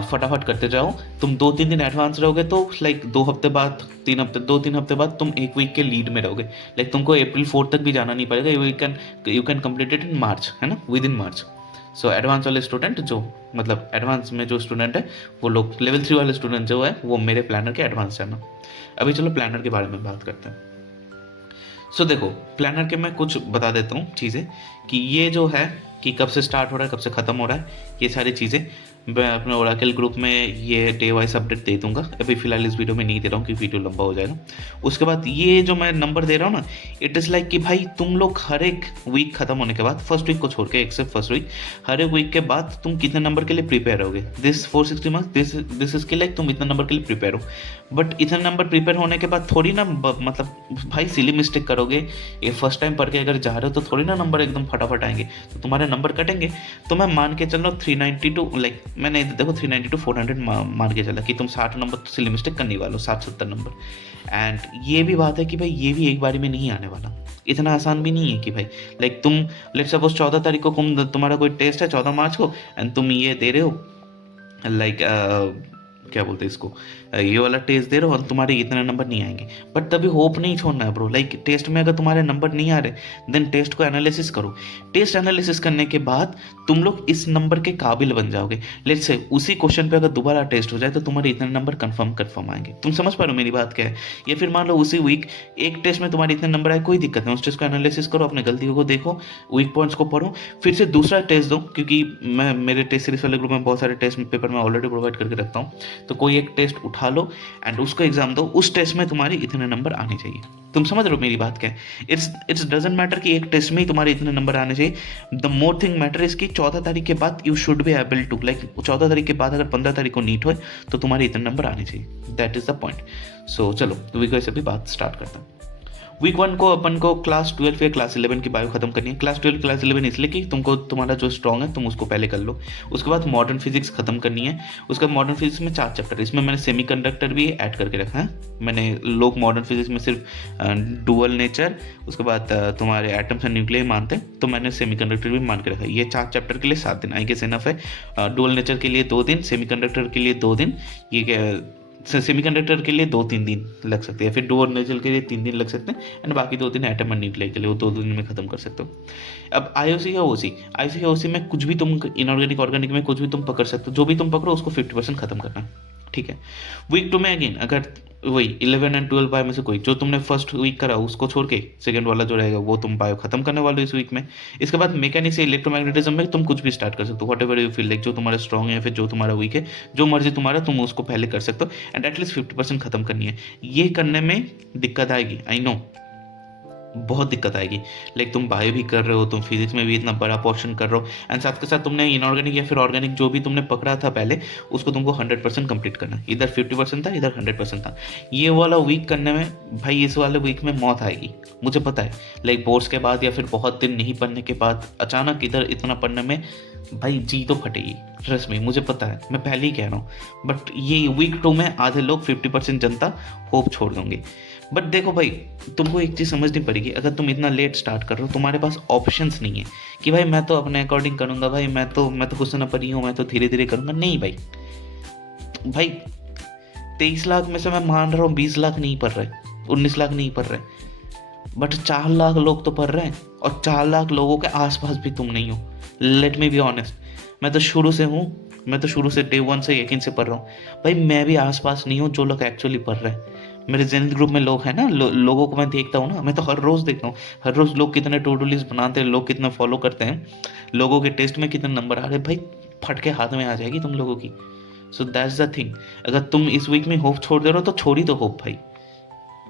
फटाफट करते जाओ। तुम 2-3 दिन एडवांस रहोगे तो लाइक 2 हफ्ते बाद 2-3 हफ्ते बाद तुम एक वीक के लीड में रहोगे। लाइक तुमको अप्रैल 4 तक भी जाना नहीं पड़ेगा, you can complete it in March, है ना, within March. So advance वाले स्टूडेंट जो मतलब एडवांस में जो स्टूडेंट है वो लोग, लेवल 3 वाले स्टूडेंट जो है वो मेरे प्लानर के एडवांस है ना। अभी चलो प्लानर के बारे में बात करते हैं। सो देखो प्लानर के मैं कुछ बता देता हूँ चीज़ें, कि ये जो है कि कब से स्टार्ट हो रहा है कब से ख़त्म हो रहा है, ये सारी चीज़ें मैं अपने ओरेकल ग्रुप में ये डे वाइज अपडेट दे दूंगा। अभी फिलहाल इस वीडियो में नहीं दे रहा हूँ कि वीडियो लंबा हो जाएगा। उसके बाद ये जो मैं नंबर दे रहा हूँ ना, इट इज़ लाइक कि भाई तुम लोग हर एक वीक खत्म होने के बाद, फर्स्ट वीक को छोड़ के एक्सेप्ट फर्स्ट वीक, हर एक वीक के बाद तुम कितने नंबर के लिए प्रिपेयर होगे। दिस 460 मार्क्स, दिस इज के लाइक तुम इतने नंबर के लिए प्रिपेयर हो। बट इतने नंबर प्रिपेयर होने के बाद थोड़ी ना मतलब भाई सिली मिस्टेक करोगे, ये फर्स्ट टाइम पढ़ के अगर जा रहे हो तो थोड़ी ना नंबर एकदम फटाफट आएंगे, तो तुम्हारे नंबर कटेंगे। तो मैं मान के चल रहा हूँ 392, लाइक मैंने देखो 390 to 400 मान के चला कि तुम 60 नंबर तो सिली मिस्टेक करने वाले हो, 60-70 नंबर। एंड ये भी बात है कि भाई ये भी एक बारी में नहीं आने वाला, इतना आसान भी नहीं है कि भाई लाइक तुम लेट्स सपोज 14 तारीख को तुम्हारा कोई टेस्ट है 14 मार्च को, एंड तुम ये दे रहे हो लाइक क्या बोलते हैं इसको, ये वाला टेस्ट दे रहे हो और तुम्हारे इतने नंबर नहीं आएंगे। बट तभी होप नहीं छोड़ना है ब्रो। लाइक टेस्ट में अगर तुम्हारे नंबर नहीं आ रहे देन टेस्ट को एनालिसिस करो। टेस्ट एनालिसिस करने के बाद तुम लोग इस नंबर के काबिल बन जाओगे। लेट्स से उसी क्वेश्चन पे अगर दोबारा टेस्ट हो जाए तो तुम्हारे इतने नंबर कंफर्म आएंगे। तुम समझ पा रहे हो मेरी बात क्या है। या फिर मान लो उसी वीक एक टेस्ट में तुम्हारे इतने नंबर आए, कोई दिक्कत नहीं, उस टेस्ट को एनालिसिस करो, अपने गलतियों को देखो, वीक पॉइंट्स को पढ़ो, फिर से दूसरा टेस्ट दो, क्योंकि मैं मेरे टेस्ट सीरीज वाले ग्रुप में बहुत सारे टेस्ट पेपर मैं ऑलरेडी प्रोवाइड करके रखता हूँ। तो कोई एक टेस्ट उठा लो एंड उसको एग्जाम दो, उस टेस्ट में तुम्हारे इतने नंबर आने चाहिए। तुम समझ रहे हो मेरी बात क्या है। इट्स डजंट मैटर कि एक टेस्ट में ही तुम्हारे इतने नंबर आने चाहिए। The more thing matter is कि 14 तारीख के बाद you should be able to, like 14 तारीख के बाद अगर 15 तारीख को नीट हो तो तुम्हारे इतने नंबर आने चाहिए। That is the point. So चलो वीक से भी बात स्टार्ट करता हूँ। वीक 1 को अपन को क्लास 12 या क्लास 11 की बायो खत्म करनी है। क्लास 12 क्लास 11 इसलिए कि तुमको तुम्हारा जो स्ट्रॉन्ग है तुम उसको पहले कर लो। उसके बाद मॉडर्न फिजिक्स खत्म करनी है। उसके बाद मॉडर्न फिजिक्स में 4 चैप्टर, इसमें मैंने सेमीकंडक्टर भी ऐड करके रखा है। मैंने लोग मॉडर्न फिजिक्स में सिर्फ डुअल नेचर, उसके बाद तुम्हारे एटम्स एंड न्यूक्लियर मानते हैं, तो मैंने सेमीकंडक्टर भी मान के रखा है। ये 4 चैप्टर के लिए 7 दिन आई गेस इनफ है। डुअल नेचर के लिए 2 दिन, सेमीकंडक्टर के लिए 2 दिन, ये सेमीकंडक्टर के लिए 2-3 दिन लग सकते हैं, फिर डुअल नेचर के लिए 3 दिन लग सकते हैं, एंड बाकी 2 दिन एटम एंड न्यूक्लियर के लिए, वो 2 दिन में खत्म कर सकते हो। अब आईओसी या ओसी में कुछ भी तुम इनऑर्गेनिक ऑर्गेनिक में कुछ भी तुम पकड़ सकते हो, जो भी तुम पकड़ो उसको 50% खत्म करना है, ठीक है। वीक 2 में अगेन अगर वही 11 एंड 12 बायो में से कोई जो तुमने फर्स्ट वीक करा उसको छोड़ के सेकंड वाला जो रहेगा वो तुम बायो खत्म करने वाले हो इस वीक में। इसके बाद मैकेनिक्स या इलेक्ट्रोमैग्नेटिज्म में तुम कुछ भी स्टार्ट कर सकते हो, व्हाटएवर यू फील लाइक, जो तुम्हारा स्ट्रॉन्ग है या फिर जो तुम्हारा वीक है, जो मर्जी तुम्हारा, तुम उसको पहले कर सकते हो, एंड एटलीस्ट 50% खत्म करनी है। ये करने में दिक्कत आएगी, आई नो बहुत दिक्कत आएगी। लाइक तुम बायो भी कर रहे हो, तुम फिजिक्स में भी इतना बड़ा पोर्शन कर रहे हो, एंड साथ के साथ तुमने इनऑर्गेनिक या फिर ऑर्गेनिक जो भी तुमने पकड़ा था पहले उसको तुमको 100% कंप्लीट करना है। इधर 50% था, इधर 100% था। ये वाला वीक करने में भाई इस वाले वीक में मौत आएगी, मुझे पता है। लाइक बोर्ड्स के बाद या फिर बहुत दिन नहीं पढ़ने के बाद अचानक इधर इतना पढ़ने में भाई जी तो फटेगी, ट्रस्ट में, मुझे पता है, मैं पहले ही कह रहा हूँ। बट ये वीक 2 में आधे लोग 50% जनता होप छोड़ देंगे। बट देखो भाई तुमको एक चीज़ समझनी पड़ेगी, अगर तुम इतना लेट स्टार्ट कर रहे हो तुम्हारे पास ऑप्शंस नहीं है कि भाई मैं तो अपने अकॉर्डिंग करूँगा, भाई मैं तो कुछ ना पढ़ी हूँ, मैं तो धीरे धीरे करूँगा। नहीं भाई 23 लाख में से मैं मान रहा हूँ 20 लाख नहीं पढ़ रहे, 19 लाख नहीं पढ़ रहे, बट 4 लाख लोग तो पढ़ रहे हैं, और 4 लाख लोगों के आसपास भी तुम नहीं हो। लेट मी बी ऑनेस्ट, मैं तो शुरू से डे 1 से यकीन से पढ़ रहा हूँ भाई। मैं भी आसपास नहीं हूँ जो लोग एक्चुअली पढ़ रहे हैं। मेरे जेनिथ ग्रुप में लोग हैं ना, लोगों को मैं देखता हूँ ना, मैं तो हर रोज़ देखता हूँ, हर रोज़ लोग कितने टू डू लिस्ट बनाते हैं, लोग कितना फॉलो करते हैं, लोगों के टेस्ट में कितने नंबर आ रहे हैं, भाई फट के हाथ में आ जाएगी तुम लोगों की। सो दैट्स द थिंग। अगर तुम इस वीक में होप छोड़ दे रहे हो तो छोड़ ही दो होप भाई,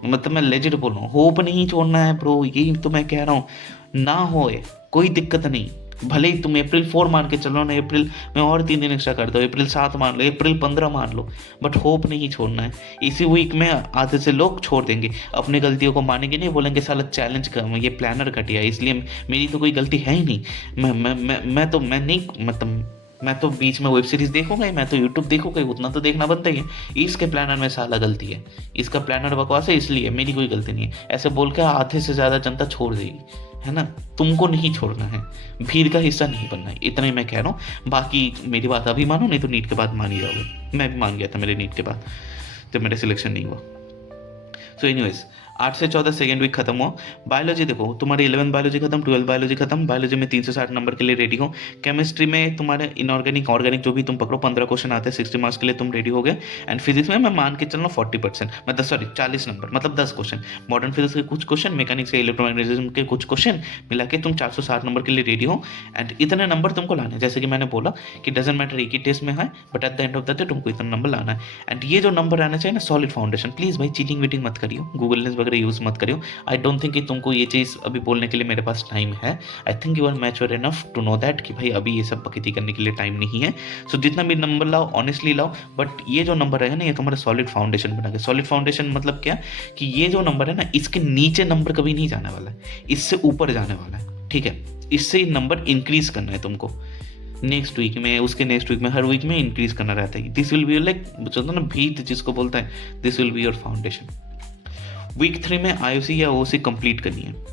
मतलब मैं लेजिट बोल रहा हूँ, होप नहीं छोड़ना है ब्रो, यही तो मैं कह रहा हूँ। ना होए कोई दिक्कत नहीं, भले ही तुम अप्रैल 4 मान के चलो ना, अप्रैल में और 3 दिन एक्स्ट्रा कर दो, अप्रैल 7 मान लो, अप्रैल 15 मान लो, बट होप नहीं छोड़ना है। इसी वीक में आधे से लोग छोड़ देंगे, अपनी गलतियों को मानेंगे नहीं, बोलेंगे साला चैलेंज का ये प्लानर घटिया, इसलिए मेरी तो कोई गलती है ही नहीं। मैं नहीं, मतलब मैं तो बीच में वेब सीरीज देखूंगा ही, मैं तो यूट्यूब देखूंगा ही, उतना तो देखना बनता ही है। इसके प्लानर में साला गलती है, इसका प्लानर बकवास है, इसलिए मेरी कोई गलती नहीं है, ऐसे बोल के आधे से ज़्यादा जनता छोड़ देगी, है ना। तुमको नहीं छोड़ना है, भीड़ का हिस्सा नहीं बनना है, इतना ही मैं कह रहा हूँ। बाकी मेरी बात अभी मानो, नहीं तो नीट के बाद मान ही जाओगे। मैं भी मान गया था मेरे नीट के बाद, जब मेरा सिलेक्शन नहीं हुआ। सो एनीवेज 8 से 14 सेकेंड वीक खत्म हुआ। बायोलॉजी देखो, तुम्हारी 11th बायोलॉजी खत्म, 12th बायोलॉजी खत्म। बायोलॉजी में 360 नंबर के लिए रेडी हो। केमिस्ट्री में तुम्हारे इनऑर्गेनिक ऑर्गेनिक जो भी तुम पकड़ो 15 क्वेश्चन आते हैं, 60 मार्क्स के लिए तुम रेडी हो गए। एंड फिजिक्स में मैं मान के चल रहा हूँ 40%, मतलब सॉरी 40 नंबर, मतलब 10 क्वेश्चन। मॉडर्न फिजिक्स के कुछ क्वेश्चन, मैकेनिक्स या इलेक्ट्रोमैग्नेटिज्म के कुछ क्वेश्चन मिला के तुम 460 नंबर के लिए रेडी हो। एंड इतने नंबर तुमको लाने, जैसे कि मैंने बोला कि डजेंट मैटर एक ही टेस्ट में है, but at the end of the day तुमको इतना नंबर लाना है। एंड ये जो नंबर आना चाहिए ना, सॉलिड फाउंडेशन। प्लीज़ भाई चीटिंग वीटिंग मत करियो, गूगल लेंस वगैरह यूज़ मत करियो। आई डोंट थिंक कि तुमको ये चीज़ अभी बोलने के लिए मेरे पास टाइम है। I think you are mature enough to know that कि भाई अभी ये सब बकैती करने के लिए टाइम नहीं है। सो जितना भी नंबर लाओ ऑनेस्टली लाओ, बट ये जो नंबर रहेगा ना, ये तुम्हारा सॉलिड फाउंडेशन बना के। सॉलिड फाउंडेशन मतलब क्या, कि ये जो नंबर है ना, इसके नीचे नंबर कभी नहीं जाने वाला है, इससे ऊपर जाने वाला है, ठीक है। इससे नंबर इंक्रीज करना है तुमको, नेक्स्ट वीक में, उसके नेक्स्ट वीक में, हर वीक में इंक्रीज करना रहता है। दिस विल बी लाइक चलता ना भीत जिसको बोलता है, this will be your foundation. Week 3 में आईओसी या ओसी कंप्लीट करनी है।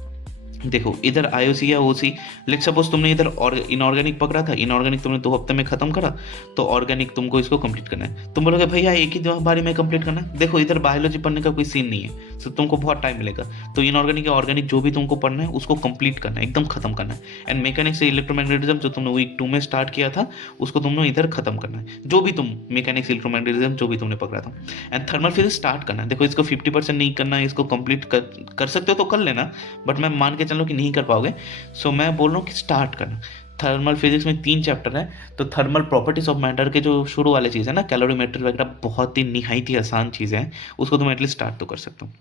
देखो इधर आईओसी या ओसी, लेट्स सपोज तुमने इधर और इनऑर्गेनिक पकड़ा था, इनऑर्गेनिक तुमने 2 हफ्ते में खत्म करा, तो ऑर्गेनिक तुमको इसको कंप्लीट करना है। तुम बोलोगे भैया एक ही बारी में कंप्लीट करना है। देखो इधर बायोलॉजी पढ़ने का कोई सीन नहीं है, तो तुमको बहुत टाइम मिलेगा। तो इनऑर्गेनिक या ऑर्गेनिक जो भी तुमको पढ़ना है उसको कंप्लीट करना है, एकदम खत्म करना है। एंड मैकेनिक्स से इलेक्ट्रोमैग्नेटिज्म जो तुमने वीक 2 में स्टार्ट किया था, उसको तुमने इधर खत्म करना है, जो भी तुम मैकेनिक्स इलेक्ट्रोमैग्नेटिज्म जो भी तुमने पकड़ा था। एंड थर्मल फिजिक्स स्टार्ट करना है। देखो इसको 50% नहीं करना है, इसको कंप्लीट कर सकते हो तो कर लेना, बट मैं मान के चलो कि नहीं कर पाओगे। सो मैं बोल रहा हूँ कि स्टार्ट करना। थर्मल फिजिक्स में 3 चैप्टर है, तो थर्मल प्रॉपर्टीज ऑफ मैटर के जो शुरू वाले चीज़ है ना, कैलोरीमेट्री वगैरह, बहुत ही निहायत ही आसान चीज़ें हैं, उसको तुम एटलीस्ट स्टार्ट तो कर सकते हो।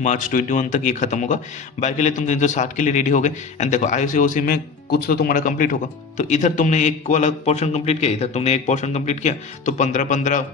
मार्च 21 तक ये खत्म होगा। बाय के लिए तुम 360 के लिए रेडी हो गए। एंड देखो आईओसी में कुछ तो तुम्हारा कंप्लीट होगा, तो इधर तुमने एक वाला पोर्शन कंप्लीट किया, इधर तुमने एक पोर्शन कंप्लीट किया, तो 15-15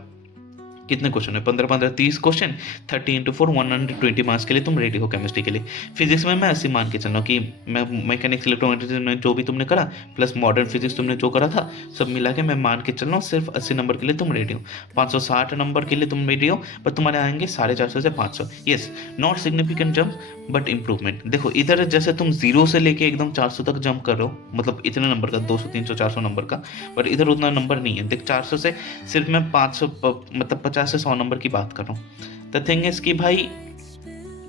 कितने क्वेश्चन है, 15-15 30 क्वेश्चन, 30 × 4 120 मार्क्स के लिए तुम रेडी हो केमिस्ट्री के लिए। फिजिक्स में मैं 80 मान के चल रहा हूँ कि मैं मैकेनिक्स इलेक्ट्रोमैग्नेटिज्म में जो भी तुमने करा प्लस मॉडर्न फिजिक्स तुमने जो करा था, सब मिला के मैं मान के चल रहा हूँ सिर्फ 80 नंबर के लिए तुम रेडी हो। 560 नंबर के लिए तुम रेडी हो, पर तुम्हारे आएंगे 450 से 500। Yes, not significant jump but improvement. देखो इधर जैसे तुम 0 से लेके एकदम 400 तक जंप कर रहे हो, मतलब इतने नंबर का, 200 300 400 नंबर का, बट इधर उतना नंबर नहीं है। देख 400 से सिर्फ मैं 500 मतलब 50 से 100 नंबर की बात कर रहा हूँ। द थिंग इज कि भाई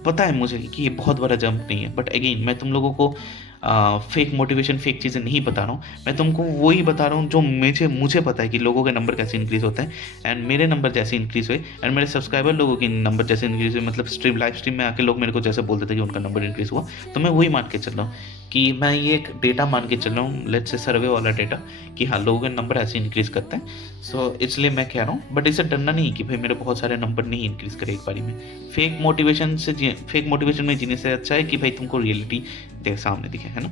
पता है मुझे कि ये बहुत बड़ा जंप नहीं है, बट अगेन मैं तुम लोगों को फेक मोटिवेशन फेक चीज़ें नहीं बता रहा हूँ, मैं तुमको वही बता रहा हूँ जो मुझे पता है कि लोगों के नंबर कैसे इंक्रीज़ होते हैं। एंड मेरे नंबर जैसे इंक्रीज़ हुए, एंड मेरे सब्सक्राइबर लोगों के नंबर जैसे इंक्रीज़ हुए, मतलब लाइव स्ट्रीम में आके लोग मेरे को जैसे बोलते थे कि उनका नंबर इंक्रीज़ हुआ, तो मैं वही मान के चल रहा हूँ कि मैं ये एक डेटा मान के चल रहा हूँ, लेट्स से सर्वे वाला डेटा, कि हाँ लोगों के नंबर ऐसे इंक्रीज़ करते हैं। सो इसलिए मैं कह रहा हूँ, बट इससे डरना नहीं कि भाई मेरे बहुत सारे नंबर नहीं इंक्रीज़ करे एक बारी में। फेक मोटिवेशन में जीने से अच्छा है कि भाई तुमको रियलिटी सामने दिखे, है ना।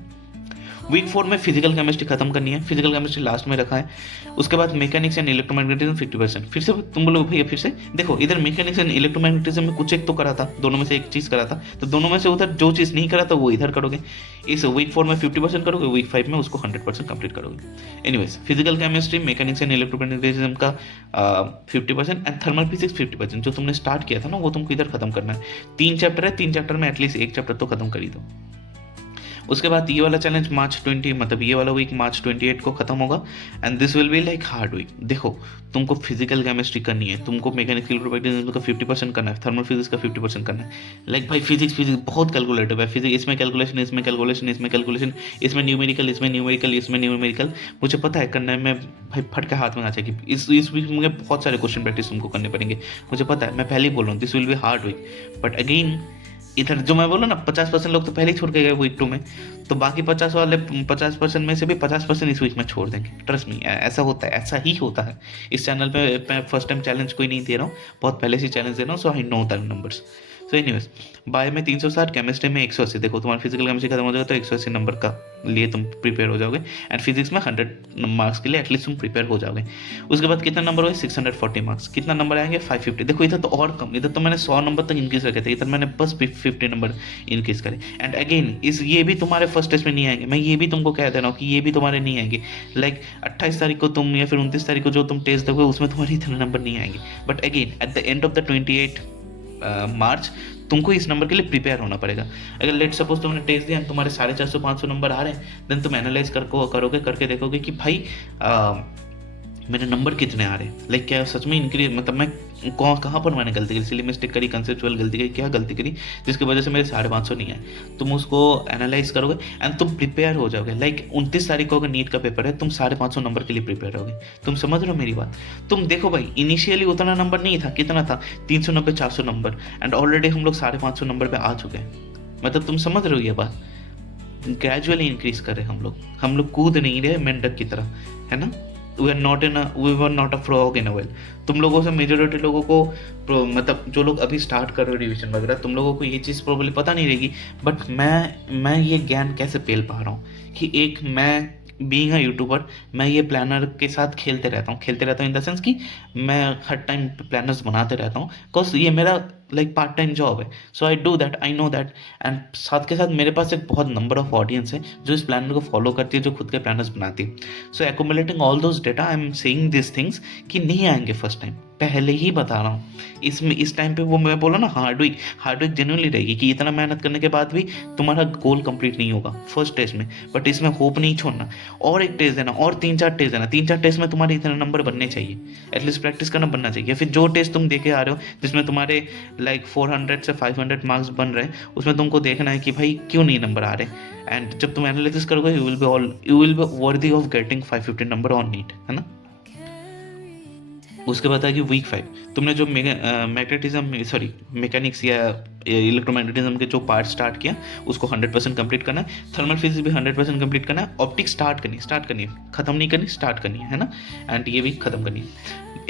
वीक 4 में फिजिकल केमिस्ट्री खत्म करनी है, फिजिकल केमिस्ट्री लास्ट में रखा है। उसके बाद मैकेनिक्स एंड इलेक्ट्रोमैग्नेटिज्म 50%। फिर से तुम बोलो भैया फिर से, देखो इधर मैकेनिक्स एंड इलेक्ट्रोमैग्नेटिज्म में कुछ एक तो करा था, दोनों में से एक चीज़ करा था, तो दोनों में से उधर जो चीज़ नहीं करा था वो इधर करोगे। इस वीक 4 में 50% करोगे, वीक 5 में उसको 100% कंप्लीट करोगे। Anyways physical chemistry, mechanics and electromagnetism का 50% एंड थर्मल फिजिक्स 50%। जो तुमने स्टार्ट किया था ना वो तुमको इधर खत्म करना है। 3 चैप्टर है, 3 चैप्टर में एटलीस्ट एक चैप्टर तो खत्म कर ही दो। उसके बाद ये वाला चैलेंज मार्च 20 मतलब ये वाला वीक मार्च 28 को खत्म होगा। And this will be like hard week. देखो तुमको फिजिकल केमिस्ट्री करनी है, तुमको मैकेनिकल इलेक्ट्रोमैग्नेटिज्म का 50% करना है, थर्मल फिजिक्स का 50% करना है। लाइक भाई फिजिक्स बहुत कैलकुलेटिव है, फिजिक्स इसमें कैलकुलेशन, इसमें कैलकुलेशन, इसमें कैलकुलेशन, इसमें न्यूमेरिकल, इसमें न्यूमेरिकल, इसमें न्यूमेरिकल। मुझे पता है करने में भाई फट के हाथ में आ जाएगी। इस वीक मुझे बहुत सारे क्वेश्चन प्रैक्टिस तुमको करने पड़ेंगे, मुझे पता है, मैं पहले ही बोल रहा हूँ this will be hard week. But again इधर जो मैं बोला ना 50% लोग तो पहले ही छोड़ के गए वीक 2 में, तो बाकी 50% में से भी 50% इस वीक में छोड़ देंगे। ट्रस्ट मी, ऐसा होता है, ऐसा ही होता है। इस चैनल पे मैं फर्स्ट टाइम चैलेंज कोई नहीं दे रहा हूँ, बहुत पहले से चैलेंज दे रहा हूँ, so I know that numbers. So anyways, bio में 360, केमिस्ट्री में 180। देखो तुम्हारा फिजिकल केमिस्ट्री खत्म हो जाएगा तो 180 नंबर का लिए तुम प्रिपेयर हो जाओगे, एंड फिजिक्स में 100 मार्क्स के लिए एटलीस्ट तुम प्रिपेयर हो जाओगे। उसके बाद कितना नंबर हुए, 640 मार्क्स। कितना नंबर आएंगे, 550। देखो इधर तो और कम, इधर तो मैंने 100 नंबर तक इंक्रीज रखे थे, इधर मैंने बस 50 नंबर इंक्रीज करे। एंड अगेन ये भी तुम्हारे फर्स्ट टेस्ट में नहीं आएंगे, मैं ये भी तुमको कह दे रहा हूँ कि ये भी तुम्हारे नहीं आएंगे। लाइक 28 तारीख को तुम या फिर 29 तारीख को जो तुम टेस्ट दोगे उसमें तुम्हारे इतने नंबर नहीं आएंगे। But again at the end of the 28 मार्च तुमको इस नंबर के लिए प्रिपेयर होना पड़ेगा। अगर लेट सपोज तुमने टेस्ट दिया, तुम्हारे 450-500 नंबर आ रहे हैं, देन तुम एनालाइज करोगे, करके देखोगे कि भाई मेरे नंबर कितने आ रहे हैं, लाइक क्या सच में इंक्रीज, मतलब मैं कहाँ पर मैंने गलती करी, सिली मिस्टेक करी, कंसेप्चुअल गलती करी, क्या गलती करी जिसकी वजह से मेरे 550 नहीं आए। तुम उसको एनालाइज करोगे एंड तुम प्रिपेयर हो जाओगे। लाइक 29 तारीख को अगर नीट का पेपर है, तुम 550 नंबर के लिए प्रिपेयर होगे। तुम समझ रहे हो मेरी बात? तुम देखो भाई, इनिशियली उतना नंबर नहीं था, कितना था, 390-400 नंबर, एंड ऑलरेडी हम लोग 550 नंबर पर आ चुके हैं। मतलब तुम समझ रहे हो ये बात? ग्रेजुअली इंक्रीज कर रहे हम लोग कूद नहीं रहे मेंढक की तरह, है ना? We were not a frog in a well. तुम लोगों से मेजोरिटी लोगों को मतलब जो लोग अभी स्टार्ट कर रहे हो रिविजन वगैरह, तुम लोगों को ये चीज़ प्रोबेबली पता नहीं रहेगी, बट मैं ये ज्ञान कैसे पेल पा रहा हूँ कि एक मैं बीइंग अ यूट्यूबर, मैं ये प्लानर के साथ खेलते रहता हूँ इन द सेंस कि मैं हर टाइम प्लानर्स बनाते रहता हूँ, बिकॉज ये मेरा लाइक पार्ट टाइम जॉब है। So I do that, I know that, and साथ के साथ मेरे पास एक बहुत नंबर ऑफ ऑडियंस है जो इस प्लानर को फॉलो करती है, जो खुद के प्लानर्स बनाती है। So accumulating all those data, I am saying this things कि नहीं आएंगे फर्स्ट टाइम, पहले ही बता रहा हूँ। इसमें इस टाइम पे वो मैं बोला ना, हार्ड वीक जेन्युइनली रहेगी कि इतना मेहनत करने के बाद भी तुम्हारा गोल कंप्लीट नहीं होगा फर्स्ट टेस्ट में, बट इसमें होप नहीं छोड़ना। और एक टेस्ट देना, और 3-4 टेस्ट देना, 3-4 टेस्ट में तुम्हारे इतने नंबर बनने चाहिए, एटलीस्ट प्रैक्टिस करना बनना चाहिए। फिर जो टेस्ट तुम देके आ रहे हो जिसमें तुम्हारे लाइक 400 से 500 मार्क्स बन रहे हैं, उसमें तुमको देखना है कि भाई क्यों नहीं नंबर आ रहे। एंड जब तुम एनालिसिस करोगे, you will be worthy of getting 550 number on NEET, है ना? उसके बाद आएगी वीक 5। तुमने जो मैकेनिक्स या इलेक्ट्रोमैग्नेटिज्म के जो पार्ट स्टार्ट किया उसको 100% कंप्लीट करना है। थर्मल फिजिक्स भी 100% कंप्लीट करना है। ऑप्टिक्स स्टार्ट करनी है, खत्म नहीं करनी, स्टार्ट करनी है ना? एंड ये भी खत्म करनी है।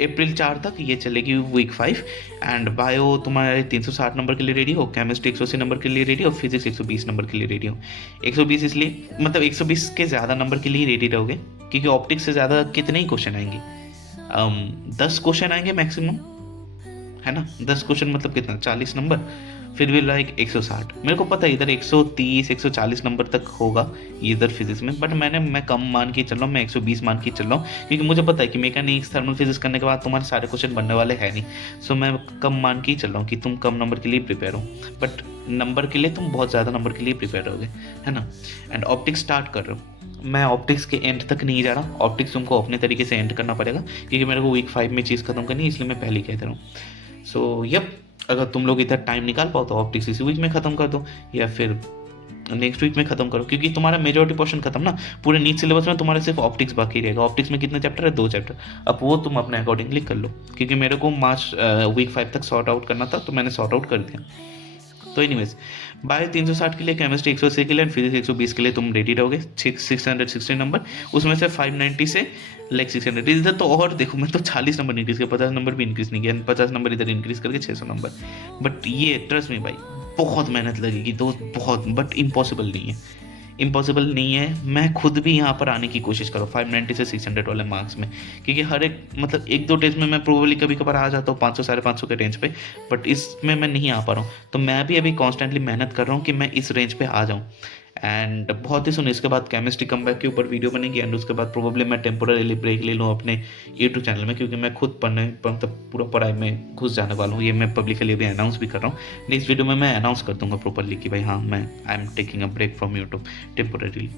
अप्रैल 4 तक ये चलेगी वीक 5। एंड बायो तुम्हारे 360 नंबर के लिए रेडी हो, केमिस्ट्री 180 नंबर के लिए रेडी हो, फिजिक्स 120 नंबर के लिए रेडी हो। 120 इसलिए, मतलब 120 के ज़्यादा नंबर के लिए रेडी रहोगे, क्योंकि ऑप्टिक्स से ज़्यादा कितने ही क्वेश्चन आएंगे, 10 क्वेश्चन आएंगे मैक्सिमम, है ना? 10 क्वेश्चन मतलब कितना, 40 नंबर, फिर भी लाइक 160। मेरे को पता है इधर 130-140 नंबर तक होगा इधर फिजिक्स में, बट मैं कम मान के चल रहा हूँ, मैं 120 मान के चल रहा हूँ, क्योंकि मुझे पता है कि मैकेनिक्स थर्मल फिजिक्स करने के बाद तुम्हारे सारे क्वेश्चन बनने वाले हैं नहीं। सो मैं कम मान के ही चल रहा हूँ कि तुम कम नंबर के लिए प्रिपेयर हो, बट नंबर के लिए तुम बहुत ज़्यादा नंबर के लिए प्रिपेयर रहोगे, है ना? एंड ऑप्टिक्स स्टार्ट कर रहे हो। मैं ऑप्टिक्स के एंड तक नहीं जा रहा, ऑप्टिक्स तुमको अपने तरीके से एंड करना पड़ेगा, क्योंकि मेरे को वीक 5 में चीज़ खत्म करनी है, इसलिए मैं पहले ही कह दे रहा हूँ। सो यप, अगर तुम लोग इधर टाइम निकाल पाओ तो ऑप्टिक्स इसी वीक में ख़त्म कर दो, या फिर नेक्स्ट वीक में ख़त्म करो, क्योंकि तुम्हारा मेजॉरिटी पोर्शन खत्म ना। पूरे नीट सिलेबस में तुम्हारे सिर्फ ऑप्टिक्स बाकी रहेगा। ऑप्टिक्स में कितने चैप्टर है, 2 चैप्टर। अब वो तुम अपने अकॉर्डिंगली कर लो, क्योंकि मेरे को मार्च वीक 5 तक सॉर्ट आउट करना था, तो मैंने सॉर्ट आउट कर दिया। तो एनीवेज, बायो 360 के लिए, केमिस्ट्री 180 के लिए, एंड फिजिक्स 120 के लिए तुम रेडी रहोगे। 660 नंबर, उसमें से 590 से लाइक 600। इधर तो और देखो, मैं तो 40 नंबर इंक्रीज किया, 50 नंबर भी इंक्रीज नहीं किया, 50 नंबर इधर इंक्रीज करके 600 नंबर। बट ये ट्रस्ट में भाई बहुत मेहनत लगेगी दोस्त, बहुत, बट इम्पॉसिबल नहीं है। मैं खुद भी यहाँ पर आने की कोशिश करूँ 590 से 600 वाले मार्क्स में, क्योंकि हर एक मतलब 1-2 टेस्ट में मैं प्रोबेबली कभी कभार आ जाता हूँ 500-550 के रेंज पे, बट इसमें मैं नहीं आ पा रहा हूँ। तो मैं भी अभी कॉन्स्टेंटली मेहनत कर रहा हूँ कि मैं इस रेंज पे आ जाऊँ। एंड बहुत ही सुन, इसके बाद केमिस्ट्री कम बैक के ऊपर वीडियो बनेगी, एंड उसके बाद प्रोबेबली मैं टेम्पोररी ब्रेक ले लूँ अपने यूट्यूब चैनल में, क्योंकि मैं खुद मतलब पूरा पढ़ाई में घुस जाने वाला हूँ। ये मैं पब्लिकली अभी अनाउंस भी कर रहा हूँ। नेक्स्ट वीडियो में मैं अनाउंस कर दूंगा प्रॉपरली कि भाई हाँ, मैं I am taking a break from YouTube temporarily.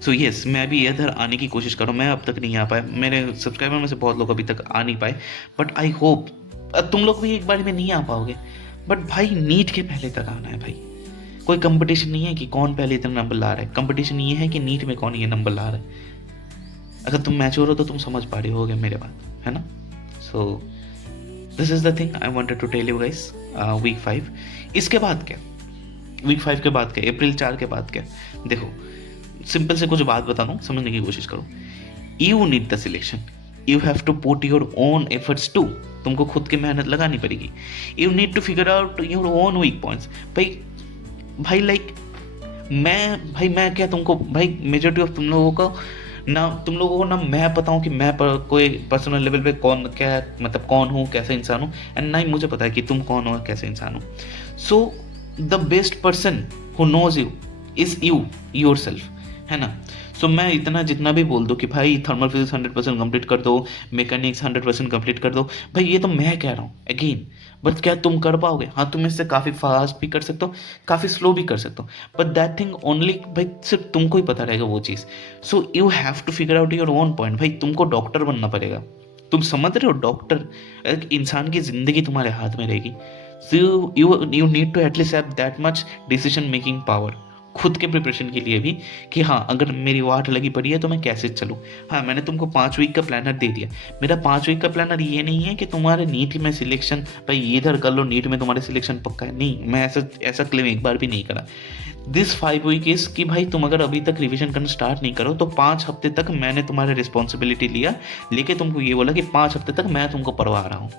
So yes, मैं भी इधर आने की कोशिश कर रहा हूँ। मैं अब तक नहीं आ पाया, मेरे सब्सक्राइबर में से बहुत लोग अभी तक आ नहीं पाए, बट आई होप तुम लोग भी एक बार में नहीं आ पाओगे, बट भाई नीट के पहले तक आना है भाई। कोई कंपटीशन नहीं है कि कौन पहले इतना नंबर ला रहा है, कंपटीशन ये है कि नीट में कौन ये नंबर ला रहा है। अगर तुम मैच्योर हो तो तुम समझ पा रहे होगे मेरे बात, है ना? So this is the thing I wanted to tell you guys. Week 5 इसके बाद क्या, वीक 5 के बाद क्या, अप्रैल 4 के बाद क्या? देखो, सिंपल से कुछ बात बता दूं, समझने की कोशिश करो। You need the selection, you have to put your own efforts to. तुमको खुद की मेहनत लगानी पड़ेगी। You need to figure out your own weak points. भाई लाइक मैं क्या तुमको भाई मेजॉरिटी ऑफ तुम लोगों को ना मैं पता हूँ कि मैं कोई पर्सनल लेवल पे कौन हूँ, कैसे इंसान हूँ, एंड ना ही मुझे पता है कि तुम कौन हो, कैसे इंसान हो। So the best person who knows you is you yourself, है ना। सो मैं इतना जितना भी बोल दूँ कि भाई थर्मल फिजिक्स 100% कंप्लीट कर दो, मैकेनिक्स 100% कंप्लीट कर दो, भाई ये तो मैं कह रहा हूँ अगेन, बट क्या तुम कर पाओगे? हाँ, तुम इससे काफ़ी फास्ट भी कर सकते हो, काफ़ी स्लो भी कर सकते हो, बट दैट थिंग ओनली भाई सिर्फ तुमको ही पता रहेगा वो चीज़। So you have to figure out your own point. भाई तुमको डॉक्टर बनना पड़ेगा, तुम समझ रहे हो? डॉक्टर, एक इंसान की ज़िंदगी तुम्हारे हाथ में रहेगी। So you need to at least have that much decision making power खुद के प्रिपरेशन के लिए भी, कि हाँ अगर मेरी वाट लगी पड़ी है तो मैं कैसे चलूँ। हाँ, मैंने तुमको 5 वीक का प्लानर दे दिया। मेरा 5 वीक का प्लानर ये नहीं है कि तुम्हारे नीट में सिलेक्शन, भाई इधर कर लो नीट में तुम्हारे सिलेक्शन पक्का है, नहीं, मैं ऐसा क्लेम एक बार भी नहीं करा। दिस 5 वीक इज कि भाई तुम अगर अभी तक रिविजन करना स्टार्ट नहीं करो तो 5 हफ्ते तक मैंने तुम्हारे रिस्पॉन्सिबिलिटी लिया, लेके तुमको ये बोला कि 5 हफ्ते तक मैं तुमको पढ़वा रहा हूँ।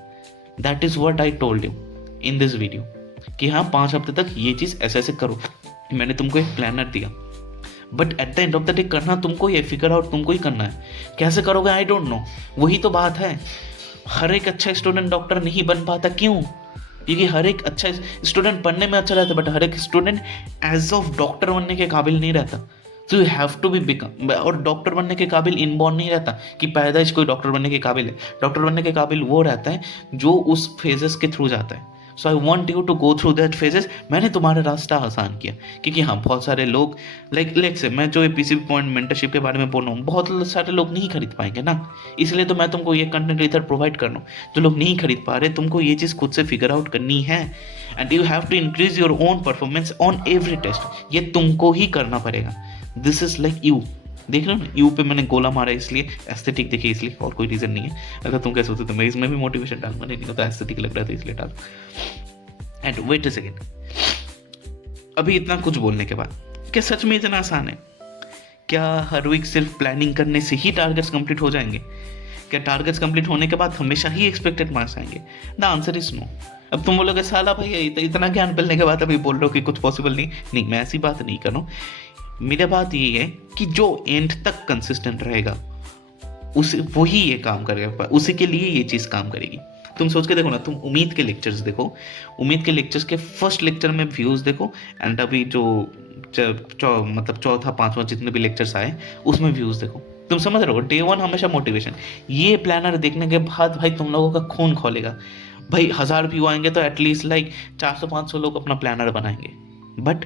That is what I told you in this video, कि हाँ 5 हफ्ते तक ये चीज़ ऐसे ऐसे करो। मैंने तुमको एक प्लानर दिया, but at the end of the day करना तुमको ही, फिगर आउट तुमको ही करना है। कैसे करोगे आई डोंट नो, वही तो बात है। हर एक अच्छा स्टूडेंट डॉक्टर नहीं बन पाता, क्यों? क्योंकि हर एक अच्छा स्टूडेंट पढ़ने में अच्छा रहता है, बट हर एक स्टूडेंट एज ऑफ डॉक्टर बनने के काबिल नहीं रहता। तो you have to be become, और डॉक्टर बनने के काबिल इनबॉर्न नहीं रहता कि पैदाइश कोई डॉक्टर बनने के काबिल है। डॉक्टर बनने के काबिल वो रहता है जो उस फेजेस के थ्रू जाता है। So I want you to go through that phases. मैंने तुम्हारा रास्ता आसान किया, क्योंकि हाँ बहुत सारे लोग लाइक से मैं जो ये पीसीबी पॉइंट मेंटरशिप के बारे में बोल रहा हूँ, बहुत सारे लोग नहीं खरीद पाएंगे ना, इसलिए तो मैं तुमको ये कंटेंट इधर प्रोवाइड कर रहा हूँ। जो लोग नहीं खरीद पा रहे, तुमको ये चीज़ खुद से फिगर आउट करनी है, and you have to increase your own performance on every test. ये तुमको ही करना पड़ेगा। दिस इज लाइक यू, देख रहे हो ना, यू पे मैंने गोला मारा इसलिए, एस्थेटिक देखिए इसलिए, और कोई रीज़न नहीं है। अगर तुम कैसे होते तो मैं इसमें भी मोटिवेशन डालूंगा, नहीं होता एस्थेटिक लग रहा था इसलिए डाल। एंड वेट अ सेकेंड, अभी इतना कुछ बोलने के बाद क्या सच में इतना आसान है? क्या हर वीक सिर्फ प्लानिंग करने से ही टारगेट्स कंप्लीट हो जाएंगे? क्या टारगेट्स कंप्लीट होने के बाद हमेशा ही एक्सपेक्टेड मार्क्स आएंगे? The answer is no. अब तुम बोलोगे साला भाई इतना ज्ञान मिलने के बाद अभी बोल रहे हो कि कुछ पॉसिबल नहीं, मैं ऐसी बात नहीं कर रहा हूँ। मेरी बात ये है कि जो एंड तक कंसिस्टेंट रहेगा उसे वही ये काम करेगा, उसी के लिए ये चीज़ काम करेगी। तुम सोच के देखो ना, तुम उम्मीद के लेक्चर्स देखो, उम्मीद के लेक्चर्स के फर्स्ट लेक्चर में व्यूज़ देखो, एंड अभी जो मतलब चौथा पांचवा जितने भी लेक्चर्स आए उसमें व्यूज़ देखो। तुम समझ रहे हो, डे 1 हमेशा मोटिवेशन। ये प्लानर देखने के बाद भाई तुम लोगों का खून खोलेगा। भाई 1000 व्यू आएंगे तो एटलीस्ट लाइक 400-500 लोग अपना प्लानर बनाएंगे, बट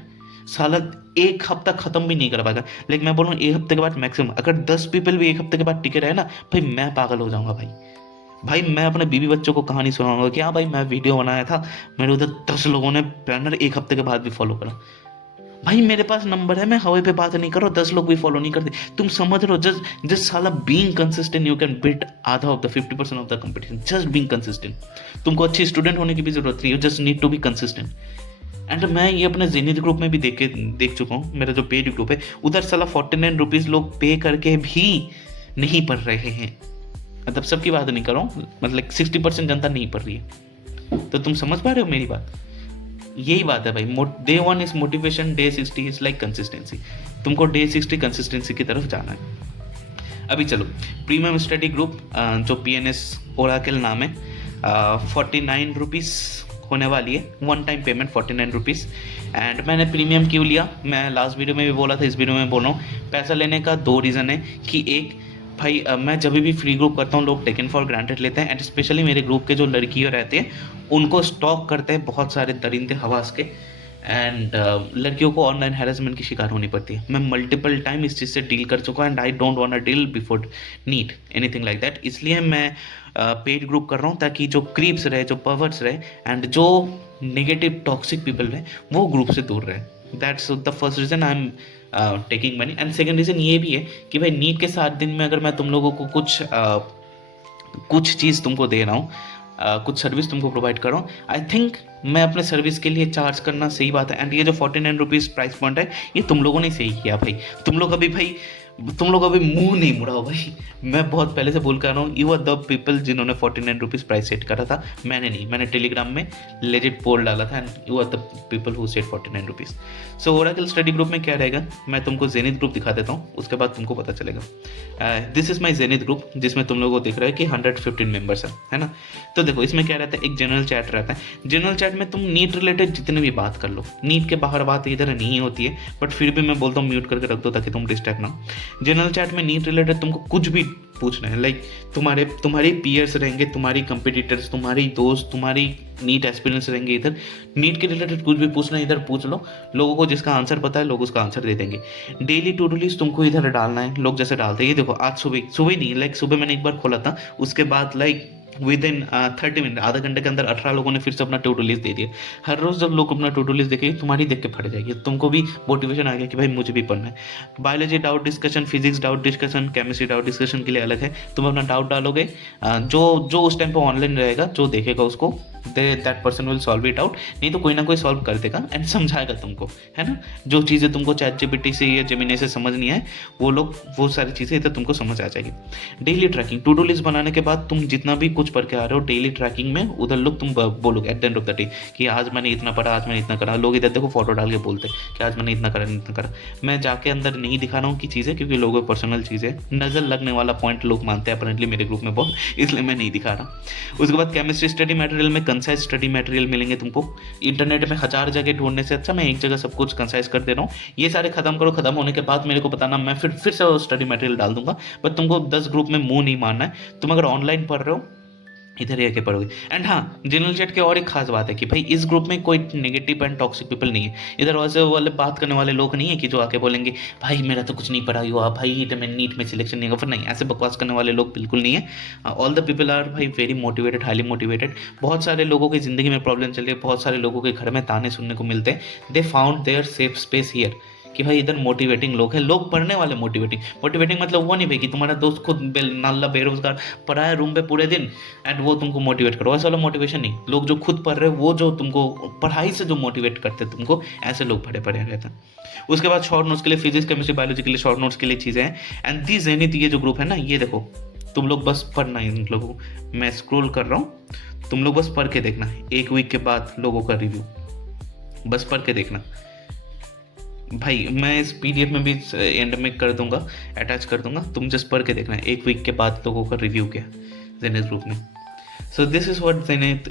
साला एक हफ्ता खत्म भी नहीं कर पाएगा। लेकिन मैं बोल रहा हूँ एक हफ्ते के बाद मैक्सिमम, अगर 10 पीपल भी एक हफ्ते के बाद टिके रहे ना, भाई मैं पागल हो जाऊंगा। भाई मैं अपने बीवी बच्चों को कहानी सुनाऊंगा कि हाँ भाई मैं वीडियो बनाया था, मेरे उधर 10 लोगों ने प्लानर एक हफ्ते के बाद भी फॉलो करा। भाई मेरे पास नंबर है, मैं हवा पे बात नहीं कर रहा हूँ, 10 लोग भी फॉलो नहीं करते। तुम समझ रहे हो, जस्ट साला being consistent you can beat आधा of the 50% of the competition. Just being consistent. तुमको अच्छी स्टूडेंट होने की भी जरूरत नहीं, you just need to be consistent. And मैं ये अपने जेनिथ ग्रुप में भी देख चुका हूँ। मेरा जो पेड ग्रुप है उधर साला 49 रुपीज़ लोग पे करके भी नहीं पढ़ रहे हैं। मतलब सबकी बात नहीं कर रहा हूँ, मतलब 60% जनता नहीं पढ़ रही है। तो तुम समझ पा रहे हो मेरी बात? यही बात है भाई। Day 1 is motivation, day 60 is like consistency. तुमको डे 60 कंसिस्टेंसी की तरफ जाना है। अभी चलो प्रीमियम स्टडी ग्रुप जो PNS ओराकल नाम है, 49 रुपीज़ होने वाली है, one time payment 49 rupees. And मैंने प्रीमियम क्यों लिया, मैं लास्ट वीडियो में भी बोला था, इस वीडियो में बोल रहा हूँ। पैसा लेने का 2 रीज़न है कि एक भाई मैं जब भी फ्री ग्रुप करता हूँ लोग टेकन फॉर ग्रांटेड लेते हैं, एंड स्पेशली मेरे ग्रुप के जो लड़कियाँ रहते हैं उनको स्टॉक करते हैं बहुत सारे दरिंदे हवास के, एंड लड़कियों को ऑनलाइन हैरेसमेंट की शिकार होनी पड़ती है। मैं मल्टीपल टाइम इस चीज़ से डील कर चुका हूँ, and I don't want to deal before need anything like that. इसलिए मैं पेड ग्रुप कर रहा हूँ ताकि जो क्रीप्स रहे, जो पर्वर्ट्स रहे, एंड जो नेगेटिव टॉक्सिक पीपल रहे वो ग्रुप से दूर रहे। That's the first reason I am taking money. And second reason ये भी है कि भाई नीट के 7 दिन में अगर मैं तुम लोगों को कुछ चीज़ तुमको दे रहा हूँ, कुछ सर्विस तुमको प्रोवाइड कर रहा हूँ, आई थिंक मैं अपने सर्विस के लिए चार्ज करना सही बात है। एंड ये जो 49 रुपीज़ प्राइस पॉइंट है ये तुम लोगों ने सही किया भाई। तुम लोग अभी भाई तुम लोग अभी मुंह नहीं मुड़ाओ भाई, मैं बहुत पहले से बोल कर रहा हूँ, यू आर द पीपल जिन्होंने 49 रुपीज़ प्राइस सेट करा था, मैंने नहीं, मैंने टेलीग्राम में लेजिट पोल डाला था, and you are the people who set 49 rupees. So Oracle study group में क्या रहेगा, मैं तुमको जेनिथ ग्रुप दिखा देता हूँ, उसके बाद तुमको पता चलेगा। This is my zenith group, जिसमें तुम लोगों को दिख रहा है कि 115 मेंबर्स है ना। तो देखो इसमें क्या रहता है, एक जनरल चैट रहता है, जनरल चैट में तुम नीट रिलेटेड जितने भी बात कर लो, नीट के बाहर बात इधर नहीं होती है, बट फिर भी मैं बोलता हूँ म्यूट करके रख दो ताकि तुम डिस्ट्रैक्ट ना। जनरल चैट में नीट रिलेटेड तुमको कुछ भी पूछना है, लाइक तुम्हारे पीयर्स रहेंगे, तुम्हारी कंपिटिटर्स, तुम्हारी दोस्त, तुम्हारी नीट एक्सपीरियंस रहेंगे, इधर नीट के रिलेटेड कुछ भी पूछना है इधर पूछ लो, लोगों को जिसका आंसर पता है लोग उसका आंसर दे देंगे। डेली टू डू लिस्ट तुमको इधर डालना है, लोग जैसे डालते हैं, ये देखो आज सुबह नहीं, लाइक सुबह मैंने एक बार खोला था, उसके बाद लाइक विद इन 30 मिनट, आधा घंटे के अंदर 18 लोगों ने फिर से अपना टू डू लिस्ट दे दिया। हर रोज़ जब लोग अपना टू डू लिस्ट देखेंगे, तुम्हारी देख के फट जाएगी, तुमको भी मोटिवेशन आ गया कि भाई मुझे भी पढ़ना है। Biology doubt discussion, physics doubt discussion, chemistry doubt discussion के लिए अलग है, तुम अपना डाउट डालोगे, जो उस टाइम पर ऑनलाइन रहेगा, जो देखेगा उसको that person will solve it out, नहीं तो कोई ना कोई सॉल्व कर देगा एंड समझाएगा तुमको, है ना। जो चीज़ें तुमको चैट जीपीटी से या जेमिनी से समझ नहीं आए, वो सारी चीज़ें इधर तुमको समझ आ जाएगी। Daily tracking, to do list बनाने के बाद तुम जितना भी कुछ पढ़ के आ रहे हो, डेली ट्रैकिंग में उधर लोग तुम बोलोगे at the end of the day कि आज मैंने इतना पढ़ा, आज मैंने इतना करा। लोग इधर देखो फोटो डाल के बोलते कि आज मैंने इतना करा, इतना करा। मैं जाके अंदर नहीं दिखा रहा हूँ कि चीज़ें, क्योंकि लोगों पर्सनल चीज़ें, नज़र लगने वाला पॉइंट लोग मानते हैं अपरेंटली मेरे ग्रुप में बहुत, इसलिए मैं नहीं दिखा रहा। उसके बाद केमिस्ट्री स्टडी मटेरियल में कंसाइज स्टडी मटेरियल मिलेंगे तुमको। इंटरनेट में 1000 जगह ढूंढने से अच्छा मैं एक जगह सब कुछ कंसाइज कर दे रहा हूँ। ये सारे खत्म करो, खत्म होने के बाद मेरे को बताना, मैं फिर से स्टडी मटेरियल डाल दूंगा। बट तुमको 10 ग्रुप में मुंह नहीं मारना है। तुम अगर ऑनलाइन पढ़ रहे हो इधर ही आके पढ़ोगे। एंड हाँ, जनरल चैट की और एक खास बात है कि भाई इस ग्रुप में कोई नेगेटिव एंड टॉक्सिक पीपल नहीं है। इधर वैसे वाले बात करने वाले लोग नहीं है कि जो आके बोलेंगे भाई मेरा तो कुछ नहीं पढ़ा हुआ, भाई नीट में सिलेक्शन नहीं होगा, फिर नहीं, ऐसे बकवास करने वाले लोग बिल्कुल नहीं है। ऑल द पीपल आर भाई वेरी मोटिवेटेड, हाईली मोटिवेटेड। बहुत सारे लोगों की ज़िंदगी में प्रॉब्लम चल रही है, बहुत सारे लोगों के घर में ताने सुनने को मिलते हैं। They found their safe space here कि भाई इधर मोटिवेटिंग लोग हैं, लोग पढ़ने वाले मोटिवेटिंग मतलब वो नहीं भाई कि तुम्हारा दोस्त खुद नाला बेरोजगार पढ़ा है रूम पे पूरे दिन एंड वो तुमको मोटिवेट करो, ऐसा वाला मोटिवेशन नहीं। लोग जो खुद पढ़ रहे हैं, वो जो तुमको पढ़ाई से जो मोटिवेट करते हैं तुमको, ऐसे लोग पढ़े रहते हैं। उसके बाद शॉर्ट नोट्स के लिए फिजिक्स केमिस्ट्री बायोलॉजी के लिए शॉर्ट नोट्स के लिए चीज़ें हैं। एंड दी जेनिथ, ये जो ग्रुप है ना, ये देखो तुम लोग बस पढ़ना है इन लोगों को। मैं स्क्रॉल कर रहा हूँ, तुम लोग बस पढ़ के देखना है। एक वीक के बाद लोगों का रिव्यू बस पढ़ के देखना भाई। मैं इस पीडीएफ में भी एंड में कर दूंगा, अटैच कर दूंगा, तुम जस्ट पढ़ के देखना है। एक वीक के बाद लोगों का रिव्यू क्या जेनिथ ग्रुप में। सो दिस इज व्हाट जेनिथ।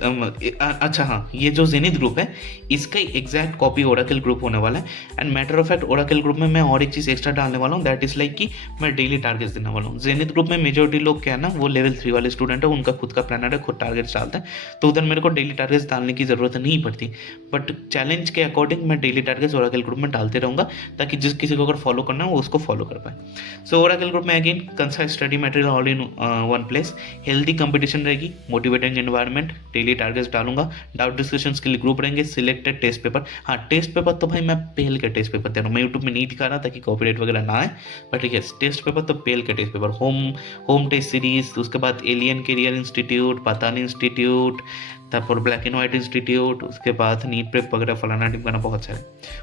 अच्छा हाँ, ये जो जेनिथ ग्रुप है इसका ही एग्जैक्ट कॉपी ओरेकल ग्रुप होने वाला है। And matter of fact Oracle group में मैं और एक चीज़ एक्स्ट्रा डालने वाला हूँ, दैट इज लाइक कि मैं डेली टारगेट्स देने वाला हूँ। जेनिथ ग्रुप में मेजोरिटी लोग क्या है ना, वो लेवल 3 वाले स्टूडेंट है, उनका खुद का प्लानर है, खुद टारगेट्स डालते हैं, तो उधर मेरे को डेली टारगेट्स डालने की ज़रूरत नहीं पड़ती। बट चैलेंज के अकॉर्डिंग मैं डेली टारगेट्स ओरेकल ग्रुप में डालते रहूँगा, ताकि जिस किसी को अगर फॉलो करना है वो उसको फॉलो कर पाए। सो ओरेकल ग्रुप में again concise study material all in one place, healthy competition रहेगी, मोटिवेटिंग एनवायरमेंट, डेली टारगेट्स डालूंगा, डाउट डिस्कशंस के लिए ग्रुप रहेंगे, सिलेक्टेड टेस्ट पेपर। हाँ, टेस्ट पेपर तो भाई मैं पेल के टेस्ट पेपर दे रहा हूँ, मैं यूट्यूब में नहीं दिखा रहा ताकि कॉपीराइट वगैरह ना आए, बट यस टेस्ट पेपर तो पेल के test paper. Home test series, उसके बाद एलियन करियर इंस्टीट्यूट, पातानी इंस्टीट्यूट, तारपर ब्लैक एंड व्हाइट इंस्टीट्यूट, उसके बाद नीट प्रेप वगैरह फलाना टिमकाना बहुत सारे।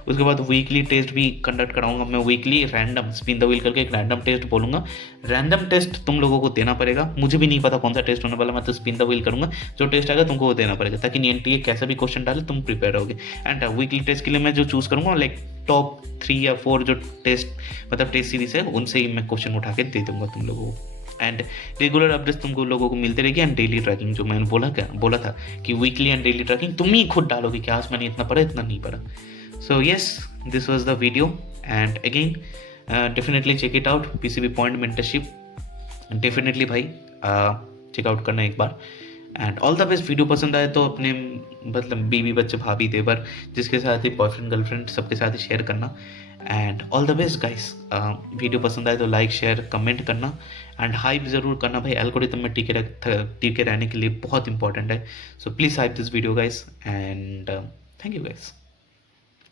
उसके बाद वीकली टेस्ट भी कंडक्ट कराऊंगा मैं, weekly random spin the wheel करके एक रैंडम टेस्ट बोलूँगा। रैंडम टेस्ट तुम लोगों को देना पड़ेगा, मुझे भी नहीं पता कौन सा टेस्ट होने वाला, मैं तो स्पिन द व्हील करूँगा, जो टेस्ट आएगा तुमको वो देना पड़ेगा, ताकि एनटीए कैसा भी क्वेश्चन डाले तुम प्रिपेयर रहोगे। एंड वीकली टेस्ट के लिए मैं जो चूज़ करूँगा लाइक टॉप 3 या 4 जो टेस्ट मतलब टेस्ट सीरीज है, उनसे ही मैं क्वेश्चन उठा के दे दूंगा तुम लोगों को। एंड रेगुलर अपडेट्स तुमको लोगों को मिलते रहेगी। एंड डेली ट्रैकिंग जो मैंने बोला था कि वीकली एंड डेली ट्रैकिंग तुम ही खुद डालोगे कि आज मैंने इतना पढ़ा, इतना नहीं पढ़ा। So yes, this was the video and again definitely check it out, PCB point mentorship, definitely भाई चेकआउट करना एक बार। And all the best. Video पसंद आए तो अपने मतलब बीवी बच्चे भाभी देवर जिसके साथ ही बॉयफ्रेंड गर्लफ्रेंड सबके साथ ही शेयर करना। And all the best guys. Video पसंद आए तो लाइक शेयर कमेंट करना एंड हाइप ज़रूर करना भाई, एल्गोरिथम में टिके रहने के लिए बहुत इंपॉर्टेंट है। So please hype this video guys and thank you guys.